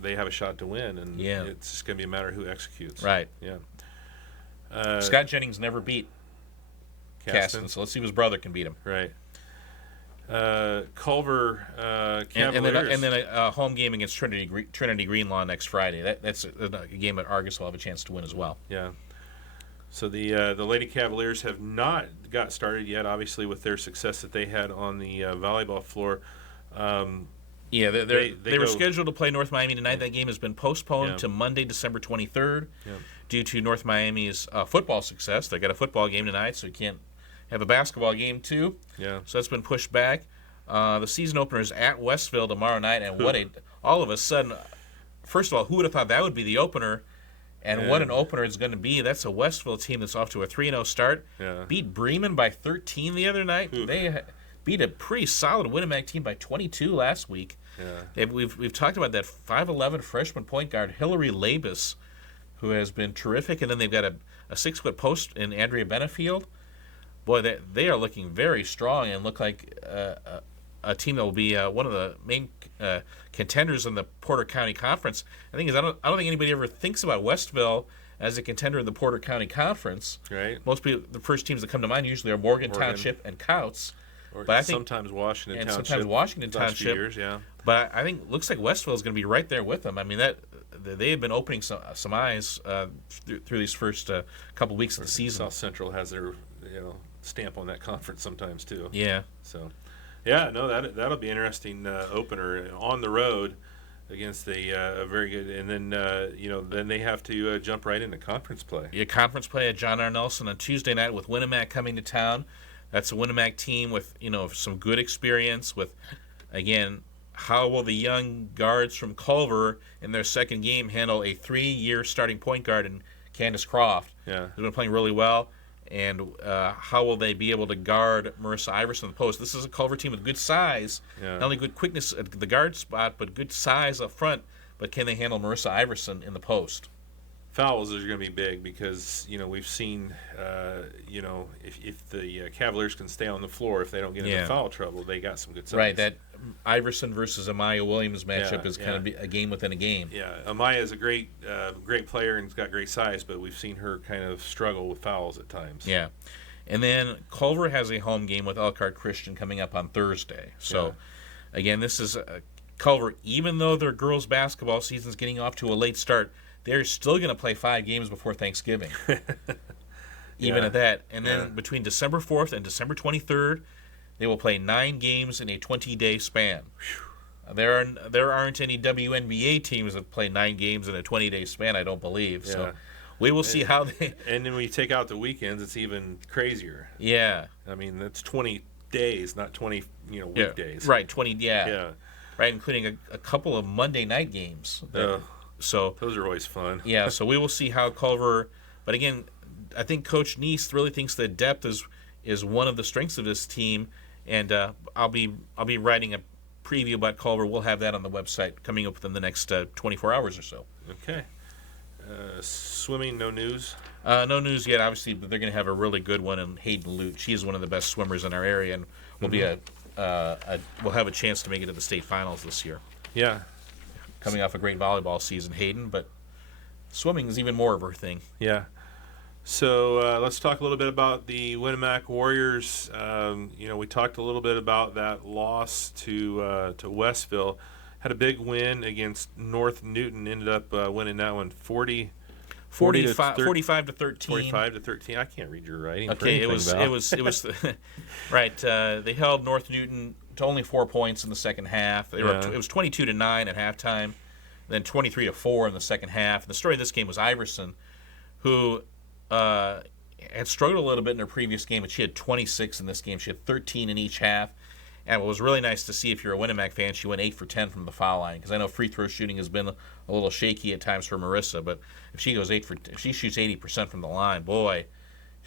they have a shot to win, and it's just going to be a matter of who executes. Right. Yeah. Scott Jennings never beat Caston, so let's see if his brother can beat him. Right. Culver Cavaliers. And then a home game against Trinity Greenlaw next Friday. That's a game that Argus will have a chance to win as well. Yeah. So the Lady Cavaliers have not got started yet, obviously, with their success that they had on the volleyball floor. They were scheduled to play North Miami tonight. That game has been postponed to Monday, December 23rd, due to North Miami's football success. They got a football game tonight, so you can't have a basketball game too. Yeah. So that's been pushed back. The season opener is at Westville tomorrow night, and all of a sudden, first of all, who would have thought that would be the opener? And what an opener it's going to be. That's a Westville team that's off to a 3-0 start. Yeah. Beat Bremen by 13 the other night. They beat a pretty solid Winnemac team by 22 last week. Yeah. We've talked about that 5'11 freshman point guard, Hillary Labus, who has been terrific. And then they've got a 6-foot post in Andrea Benefield. Boy, they are looking very strong and look like a team that will be one of the main contenders in the Porter County Conference. I don't think anybody ever thinks about Westville as a contender in the Porter County Conference. Right. Most people, the first teams that come to mind usually are Morgan Township and Couts. But I think sometimes Washington Township. Sometimes Washington Township. Few years, yeah. But I think looks like Westville is going to be right there with them. I mean they have been opening some eyes through these first couple weeks of the season. South Central has their stamp on that conference sometimes too. Yeah. So, yeah, no, that'll be an interesting opener on the road against a very good, and then then they have to jump right into conference play. Yeah, conference play at John R. Nelson on Tuesday night with Winnemac coming to town. That's a Winnemac team with some good experience. With again, how will the young guards from Culver in their second game handle a 3-year starting point guard in Candace Croft? Yeah, who's been playing really well. And how will they be able to guard Marissa Iverson in the post? This is a Culver team with good size, not only good quickness at the guard spot, but good size up front. But can they handle Marissa Iverson in the post? Fouls are going to be big because we've seen if the Cavaliers can stay on the floor, if they don't get into foul trouble, they got some good size. Right, that Iverson versus Amaya Williams matchup is kind of a game within a game. Yeah, Amaya is a great player and has got great size, but we've seen her kind of struggle with fouls at times. Yeah, and then Culver has a home game with Elkhart Christian coming up on Thursday. So, again, this is Culver. Even though their girls' basketball season is getting off to a late start, they're still going to play 5 games before Thanksgiving. Even at that. And then between December 4th and December 23rd, they will play 9 games in a 20-day span. There aren't any WNBA teams that play 9 games in a 20-day span, I don't believe. Yeah. So we will see how they... And then when you take out the weekends, it's even crazier. Yeah. I mean, that's 20 days, not 20 weekdays. Right, 20, yeah. Right, including a couple of Monday night games. So those are always fun. Yeah, so we will see how Culver... But again, I think Coach Neese really thinks that depth is one of the strengths of this team, and I'll be writing a preview about Culver. We'll have that on the website coming up within the next 24 hours or so. Okay. Swimming, no news? No news yet. Obviously, but they're going to have a really good one in Hayden Lute. She is one of the best swimmers in our area, and will be we'll have a chance to make it to the state finals this year. Yeah. Coming off a great volleyball season, Hayden, but swimming is even more of her thing. Yeah. So let's talk a little bit about the Winnemac Warriors. We talked a little bit about that loss to Westville. had a big win against North Newton. Ended up winning that one 45 to 13. 45 to 13. I can't read your writing. Okay, it was right. They held North Newton to only 4 points in the second half. It was 22-9 at halftime, then 23-4 in the second half. And the story of this game was Iverson, who had struggled a little bit in her previous game, but she had 26 in this game. She had 13 in each half. And what was really nice to see, if you're a Winamac fan, she went 8 for 10 from the foul line, because I know free throw shooting has been a little shaky at times for Marissa, but if she shoots 80% from the line, boy,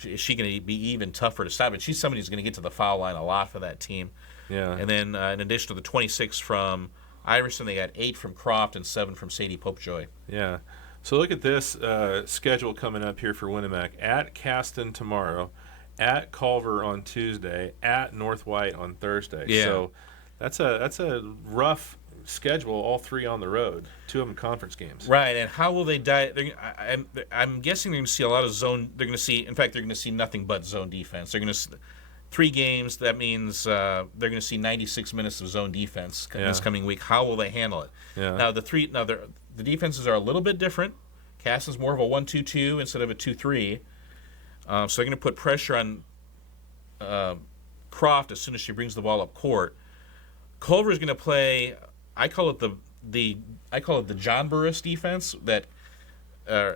is she going to be even tougher to stop. And she's somebody who's going to get to the foul line a lot for that team. Yeah. And then in addition to the 26 from Iverson, they got 8 from Croft and 7 from Sadie Popejoy. Yeah. So look at this schedule coming up here for Winamac. At Caston tomorrow, at Culver on Tuesday, at North White on Thursday. Yeah. So that's a rough schedule, all 3 on the road, 2 of them conference games. Right, and how will they die? I'm guessing they're going to see a lot of zone. They're going to see, in fact, they're going to see nothing but zone defense. They're going to 3 games. That means they're going to see 96 minutes of zone defense this coming week. How will they handle it? Yeah. Now the defenses are a little bit different. Caston's more of a 1-2-2 instead of a 2-3. So they're going to put pressure on Croft as soon as she brings the ball up court. Culver is going to play. I call it the John Burris defense because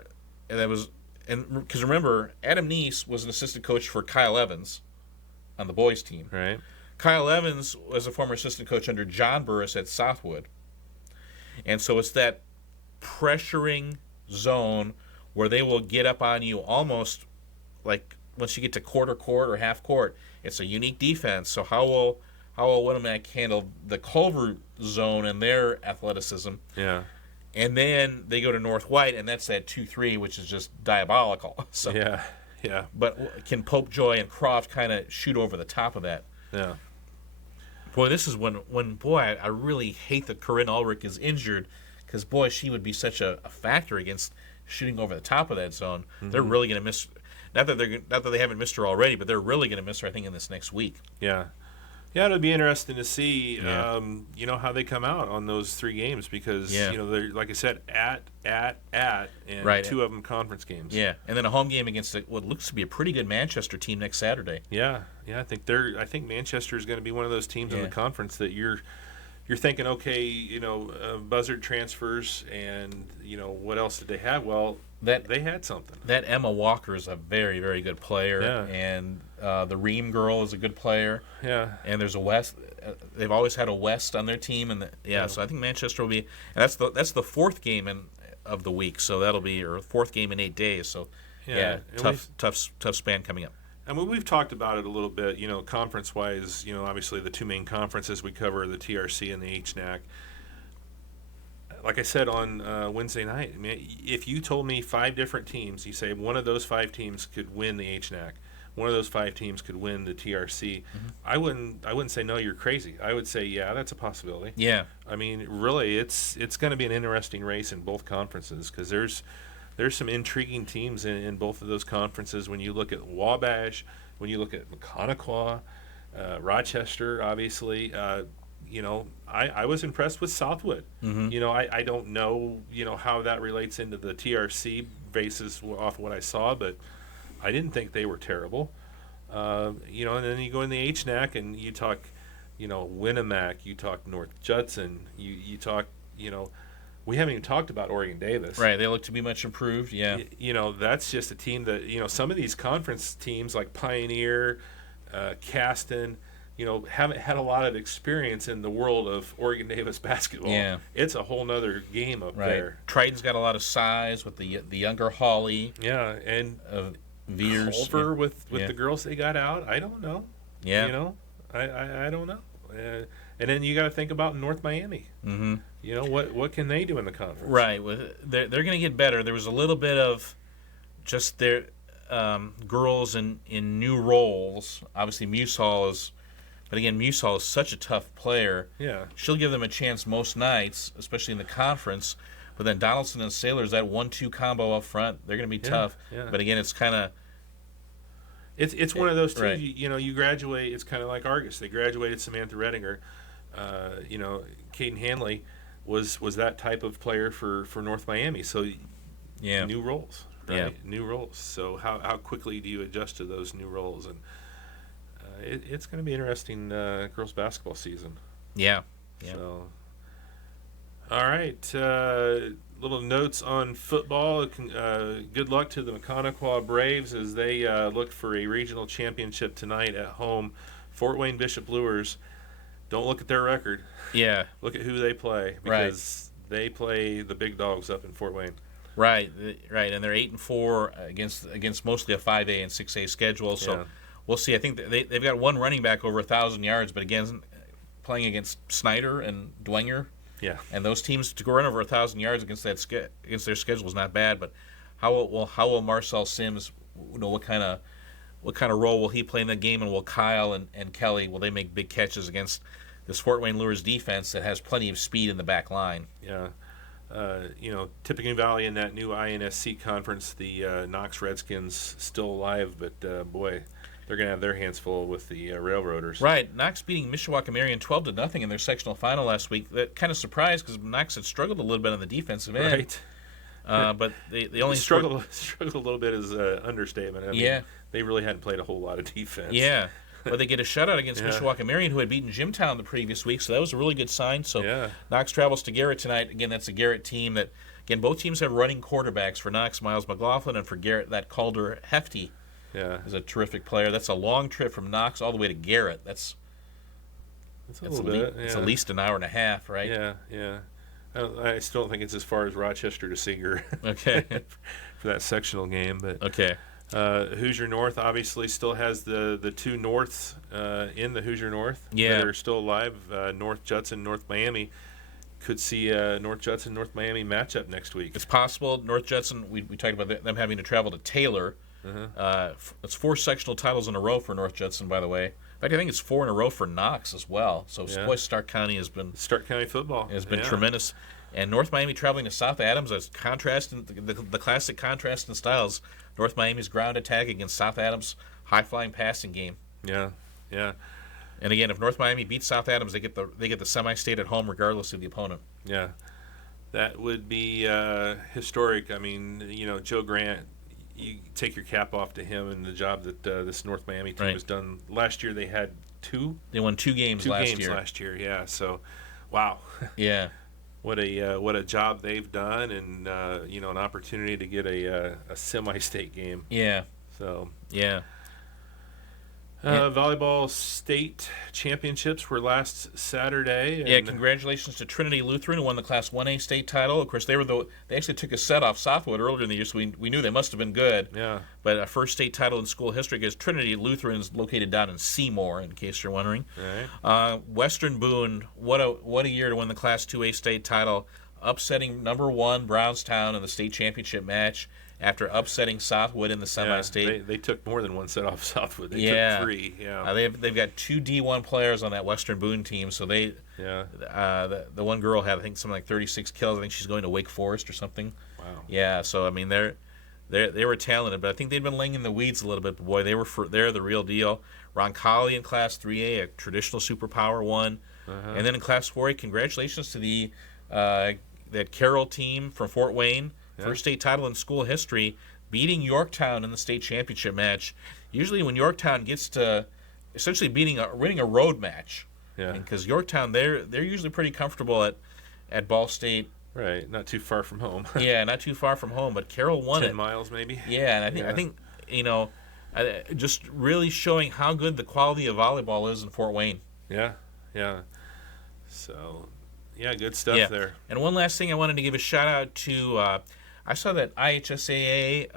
remember, Adam Neese was an assistant coach for Kyle Evans on the boys team. Right. Kyle Evans was a former assistant coach under John Burris at Southwood, and so it's that pressuring zone where they will get up on you almost like once you get to quarter court or half court. It's a unique defense. So how will Winamac handle the Culver zone and their athleticism? Yeah. And then they go to North White, and that's that 2-3, which is just diabolical. So yeah. But can Popejoy and Croft kind of shoot over the top of that? Yeah. Boy, this is when I really hate that Corinne Ulrich is injured, because boy, she would be such a factor against shooting over the top of that zone. Mm-hmm. They're really going to miss. Not that they haven't missed her already, but they're really going to miss her, I think, in this next week. Yeah. Yeah, it'll be interesting to see, how they come out on those 3 games, because, they're, like I said, at, and right. 2 of them conference games. Yeah, and then a home game against what looks to be a pretty good Manchester team next Saturday. Yeah, I think Manchester is going to be one of those teams in the conference that you're thinking, okay, Buzzard transfers, and, what else did they have? Well, they had something. That Emma Walker is a very, very good player, and the Ream girl is a good player. Yeah. And there's a West. They've always had a West on their team, and so I think Manchester will be. And that's the 4th game of the week, so that'll be or 4th game in 8 days. So tough span coming up. I mean, we've talked about it a little bit, conference-wise. Obviously the 2 main conferences we cover, the TRC and the HNAC. Like I said on Wednesday night, I mean, if you told me 5 different teams, you say one of those 5 teams could win the HNAC, one of those 5 teams could win the TRC, I wouldn't say no, you're crazy. I would say that's a possibility. Yeah. I mean, really, it's going to be an interesting race in both conferences, because there's some intriguing teams in both of those conferences. When you look at Wabash, when you look at Macaunaquah, Rochester, obviously. I was impressed with Southwood. Mm-hmm. I don't know, how that relates into the TRC basis off what I saw, but I didn't think they were terrible. And then you go in the HNAC and you talk, Winamac, you talk North Judson, you talk, we haven't even talked about Oregon Davis. Right, they look to be much improved, yeah. That's just a team that, some of these conference teams like Pioneer, Caston, haven't had a lot of experience in the world of Oregon Davis basketball. Yeah. It's a whole nother game up there. Triton's got a lot of size with the younger Hawley. Yeah, and Veers. Culver with the girls they got out. I don't know. Yeah. I don't know. And then you got to think about North Miami. Mm-hmm. What can they do in the conference? Right. Well, they're going to get better. There was a little bit of just their girls in new roles. Obviously, Musehall is. But again, Musehall is such a tough player. Yeah. She'll give them a chance most nights, especially in the conference. But then Donaldson and Sailors, that 1-2 combo up front, they're going to be tough. Yeah. But again, it's kind of... It's one of those teams, right. You graduate, it's kind of like Argus. They graduated Samantha Redinger, Caden Hanley. was that type of player for North Miami. So new roles, right? Yeah. New roles. So how quickly do you adjust to those new roles? And it's going to be interesting girls basketball season. Yeah. So, all right. Little notes on football. Good luck to the Maconaquah Braves as they look for a regional championship tonight at home. Fort Wayne Bishop Luers. Don't look at their record. Yeah. Look at who they play, because they play the big dogs up in Fort Wayne. Right, and they're 8-4 against mostly a 5A and 6A schedule. So we'll see. I think they've got one running back over 1,000 yards, but again, playing against Snyder and Dwenger. Yeah. And those teams to go run over 1,000 yards against their schedule is not bad. But how will Marcel Sims, what kind of role will he play in that game, and will Kyle and Kelly, will they make big catches against this Fort Wayne Luers defense that has plenty of speed in the back line? Yeah. Tippecanoe Valley in that new INSC conference, the Knox Redskins still alive, but boy, they're going to have their hands full with the Railroaders. Right. Knox beating Mishawaka Marion 12-0 in their sectional final last week. That kind of surprised, because Knox had struggled a little bit on the defensive end. Right. But they only struggled a little bit is an understatement. I mean, they really hadn't played a whole lot of defense. Yeah. But they get a shutout against Mishawaka Marion, who had beaten Jimtown the previous week, so that was a really good sign. So Knox travels to Garrett tonight. Again, that's a Garrett team that, again, both teams have running quarterbacks. For Knox, Miles McLaughlin, and for Garrett, that Calder Hefty is a terrific player. That's a long trip from Knox all the way to Garrett. That's a little bit. It's at least an hour and a half, right? Yeah. I still don't think it's as far as Rochester to Seeger. Okay. For that sectional game, but okay. Hoosier North obviously still has the two Norths in the Hoosier North that are still alive. North Judson, North Miami. Could see North Judson, North Miami matchup next week. It's possible. North Judson, we talked about them having to travel to Taylor. It's 4 sectional titles in a row for North Judson, by the way. In fact, I think it's 4 in a row for Knox as well. So, boy, Stark County football has been tremendous. And North Miami traveling to South Adams, as contrast in the classic contrast in styles. North Miami's ground attack against South Adams' high-flying passing game. Yeah. And again, if North Miami beats South Adams, they get the semi-state at home regardless of the opponent. Yeah, that would be historic. I mean, Joe Grant, you take your cap off to him and the job that this North Miami team has done. Last year they had 2. They won 2 games last year. Yeah. So, wow. Yeah. What a job they've done, and an opportunity to get a semi-state game. Yeah. So. Yeah. Volleyball state championships were last Saturday. Yeah, congratulations to Trinity Lutheran, who won the Class 1A state title. Of course, they actually took a set off Southwood earlier in the year, so we knew they must have been good. Yeah. But a first state title in school history, because Trinity Lutheran is located down in Seymour, in case you're wondering. Right. Western Boone, what a year to win the Class 2A state title, upsetting number 1 Brownstown in the state championship match. After upsetting Southwood in the semi-state. They took more than one set off Southwood. They took 3. Yeah. They've got 2 D1 players on that Western Boone team. So the one girl had, I think, something like 36 kills. I think she's going to Wake Forest or something. Wow. Yeah. So I mean, they were talented, but I think they'd been laying in the weeds a little bit. But boy, they're the real deal. Roncalli in Class 3A, a traditional superpower, won. And then in Class 4A, congratulations to that Carroll team from Fort Wayne. First state title in school history, beating Yorktown in the state championship match. Usually when Yorktown gets to essentially winning a road match, because Yorktown, they're usually pretty comfortable at Ball State. Right, not too far from home. Yeah, not too far from home, but Carroll won 10 miles maybe. Yeah, and I think just really showing how good the quality of volleyball is in Fort Wayne. Yeah. So, good stuff there. And one last thing I wanted to give a shout out to. I saw that IHSAA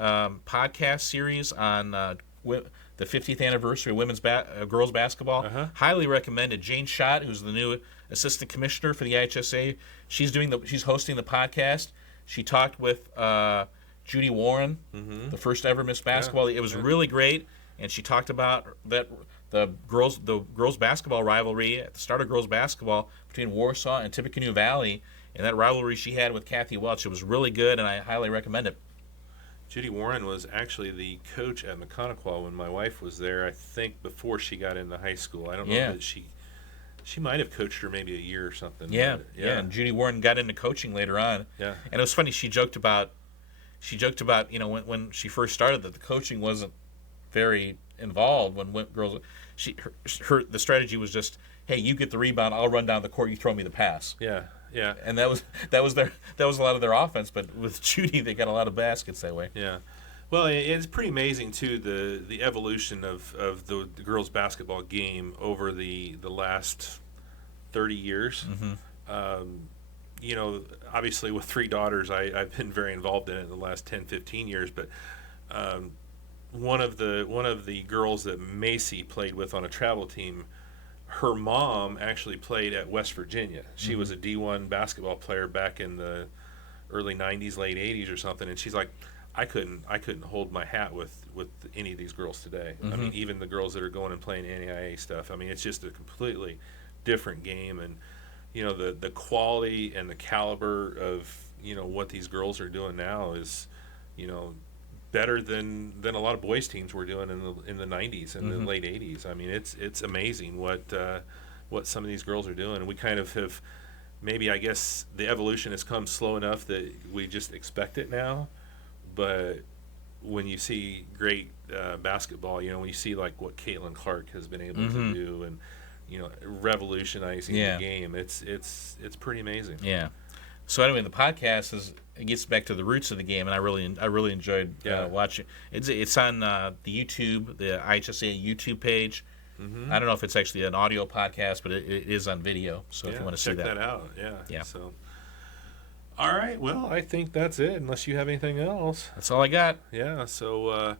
podcast series on the 50th anniversary of girls basketball. Highly recommended. Jane Schott, who's the new assistant commissioner for the IHSAA, she's hosting the podcast. She talked with Judy Warren, the first ever Miss Basketball. It was really great, and she talked about that the girls basketball rivalry at the start of girls basketball between Warsaw and Tippecanoe Valley. And that rivalry she had with Kathy Welch, it was really good, and I highly recommend it. Judy Warren was actually the coach at Maconaquah when my wife was there, I think, before she got into high school. I don't know that she She might have coached her maybe a year or something. Yeah, but, yeah. And Judy Warren got into coaching later on. Yeah. And it was funny. She joked about, when she first started that the coaching wasn't very involved when girls. The strategy was just, hey, you get the rebound, I'll run down the court, you throw me the pass. Yeah. Yeah. And that was a lot of their offense. But with Judy, they got a lot of baskets that way. Yeah. Well, it's pretty amazing too the evolution of the girls basketball game over the last 30 years. Mm-hmm. Obviously with 3 daughters, I've been very involved in it in the last 10, 15 years. But one of the girls that Macy played with on a travel team, her mom actually played at West Virginia. She was a D1 basketball player back in the early 90s, late 80s or something. And she's like, I couldn't hold my hat with any of these girls today. I mean, even the girls that are going and playing NAIA stuff. I mean, it's just a completely different game. And, the quality and the caliber of, what these girls are doing now is, better than a lot of boys teams were doing in the 90s and the late 80s. I mean, it's amazing what some of these girls are doing. And we kind of have, maybe I guess the evolution has come slow enough that we just expect it now. But when you see great basketball, when you see like what Caitlin Clark has been able to do and, revolutionizing the game, it's pretty amazing. Yeah. So anyway, the podcast it gets back to the roots of the game, and I really enjoyed watching. It's on the YouTube, the IHSA YouTube page. I don't know if it's actually an audio podcast, but it is on video. So if you want to see check that out, yeah. So, all right, well, I think that's it. Unless you have anything else, that's all I got. Yeah. So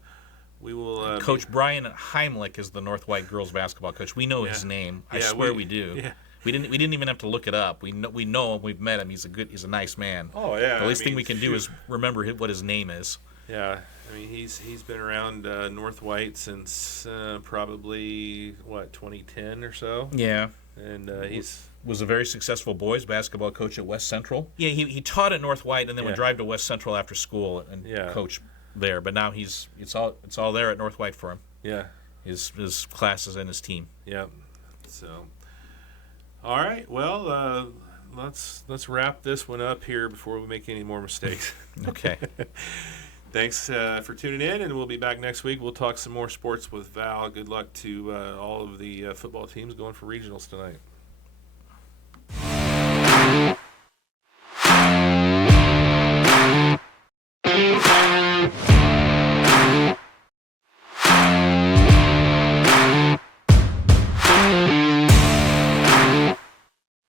we will. Coach Brian Heimlich is the North White girls basketball coach. We know his name. I swear we do. Yeah. We didn't even have to look it up. We know him. We've met him. He's a nice man. Oh yeah. The least thing we can do is remember what his name is. Yeah, I mean he's been around North White since probably 2010 or so. Yeah. And was a very successful boys basketball coach at West Central. Yeah, he taught at North White and then would drive to West Central after school and coach there. But now it's all there at North White for him. Yeah. His classes and his team. Yeah. So. All right. Well, let's wrap this one up here before we make any more mistakes. Okay. Thanks for tuning in, and we'll be back next week. We'll talk some more sports with Val. Good luck to all of the football teams going for regionals tonight.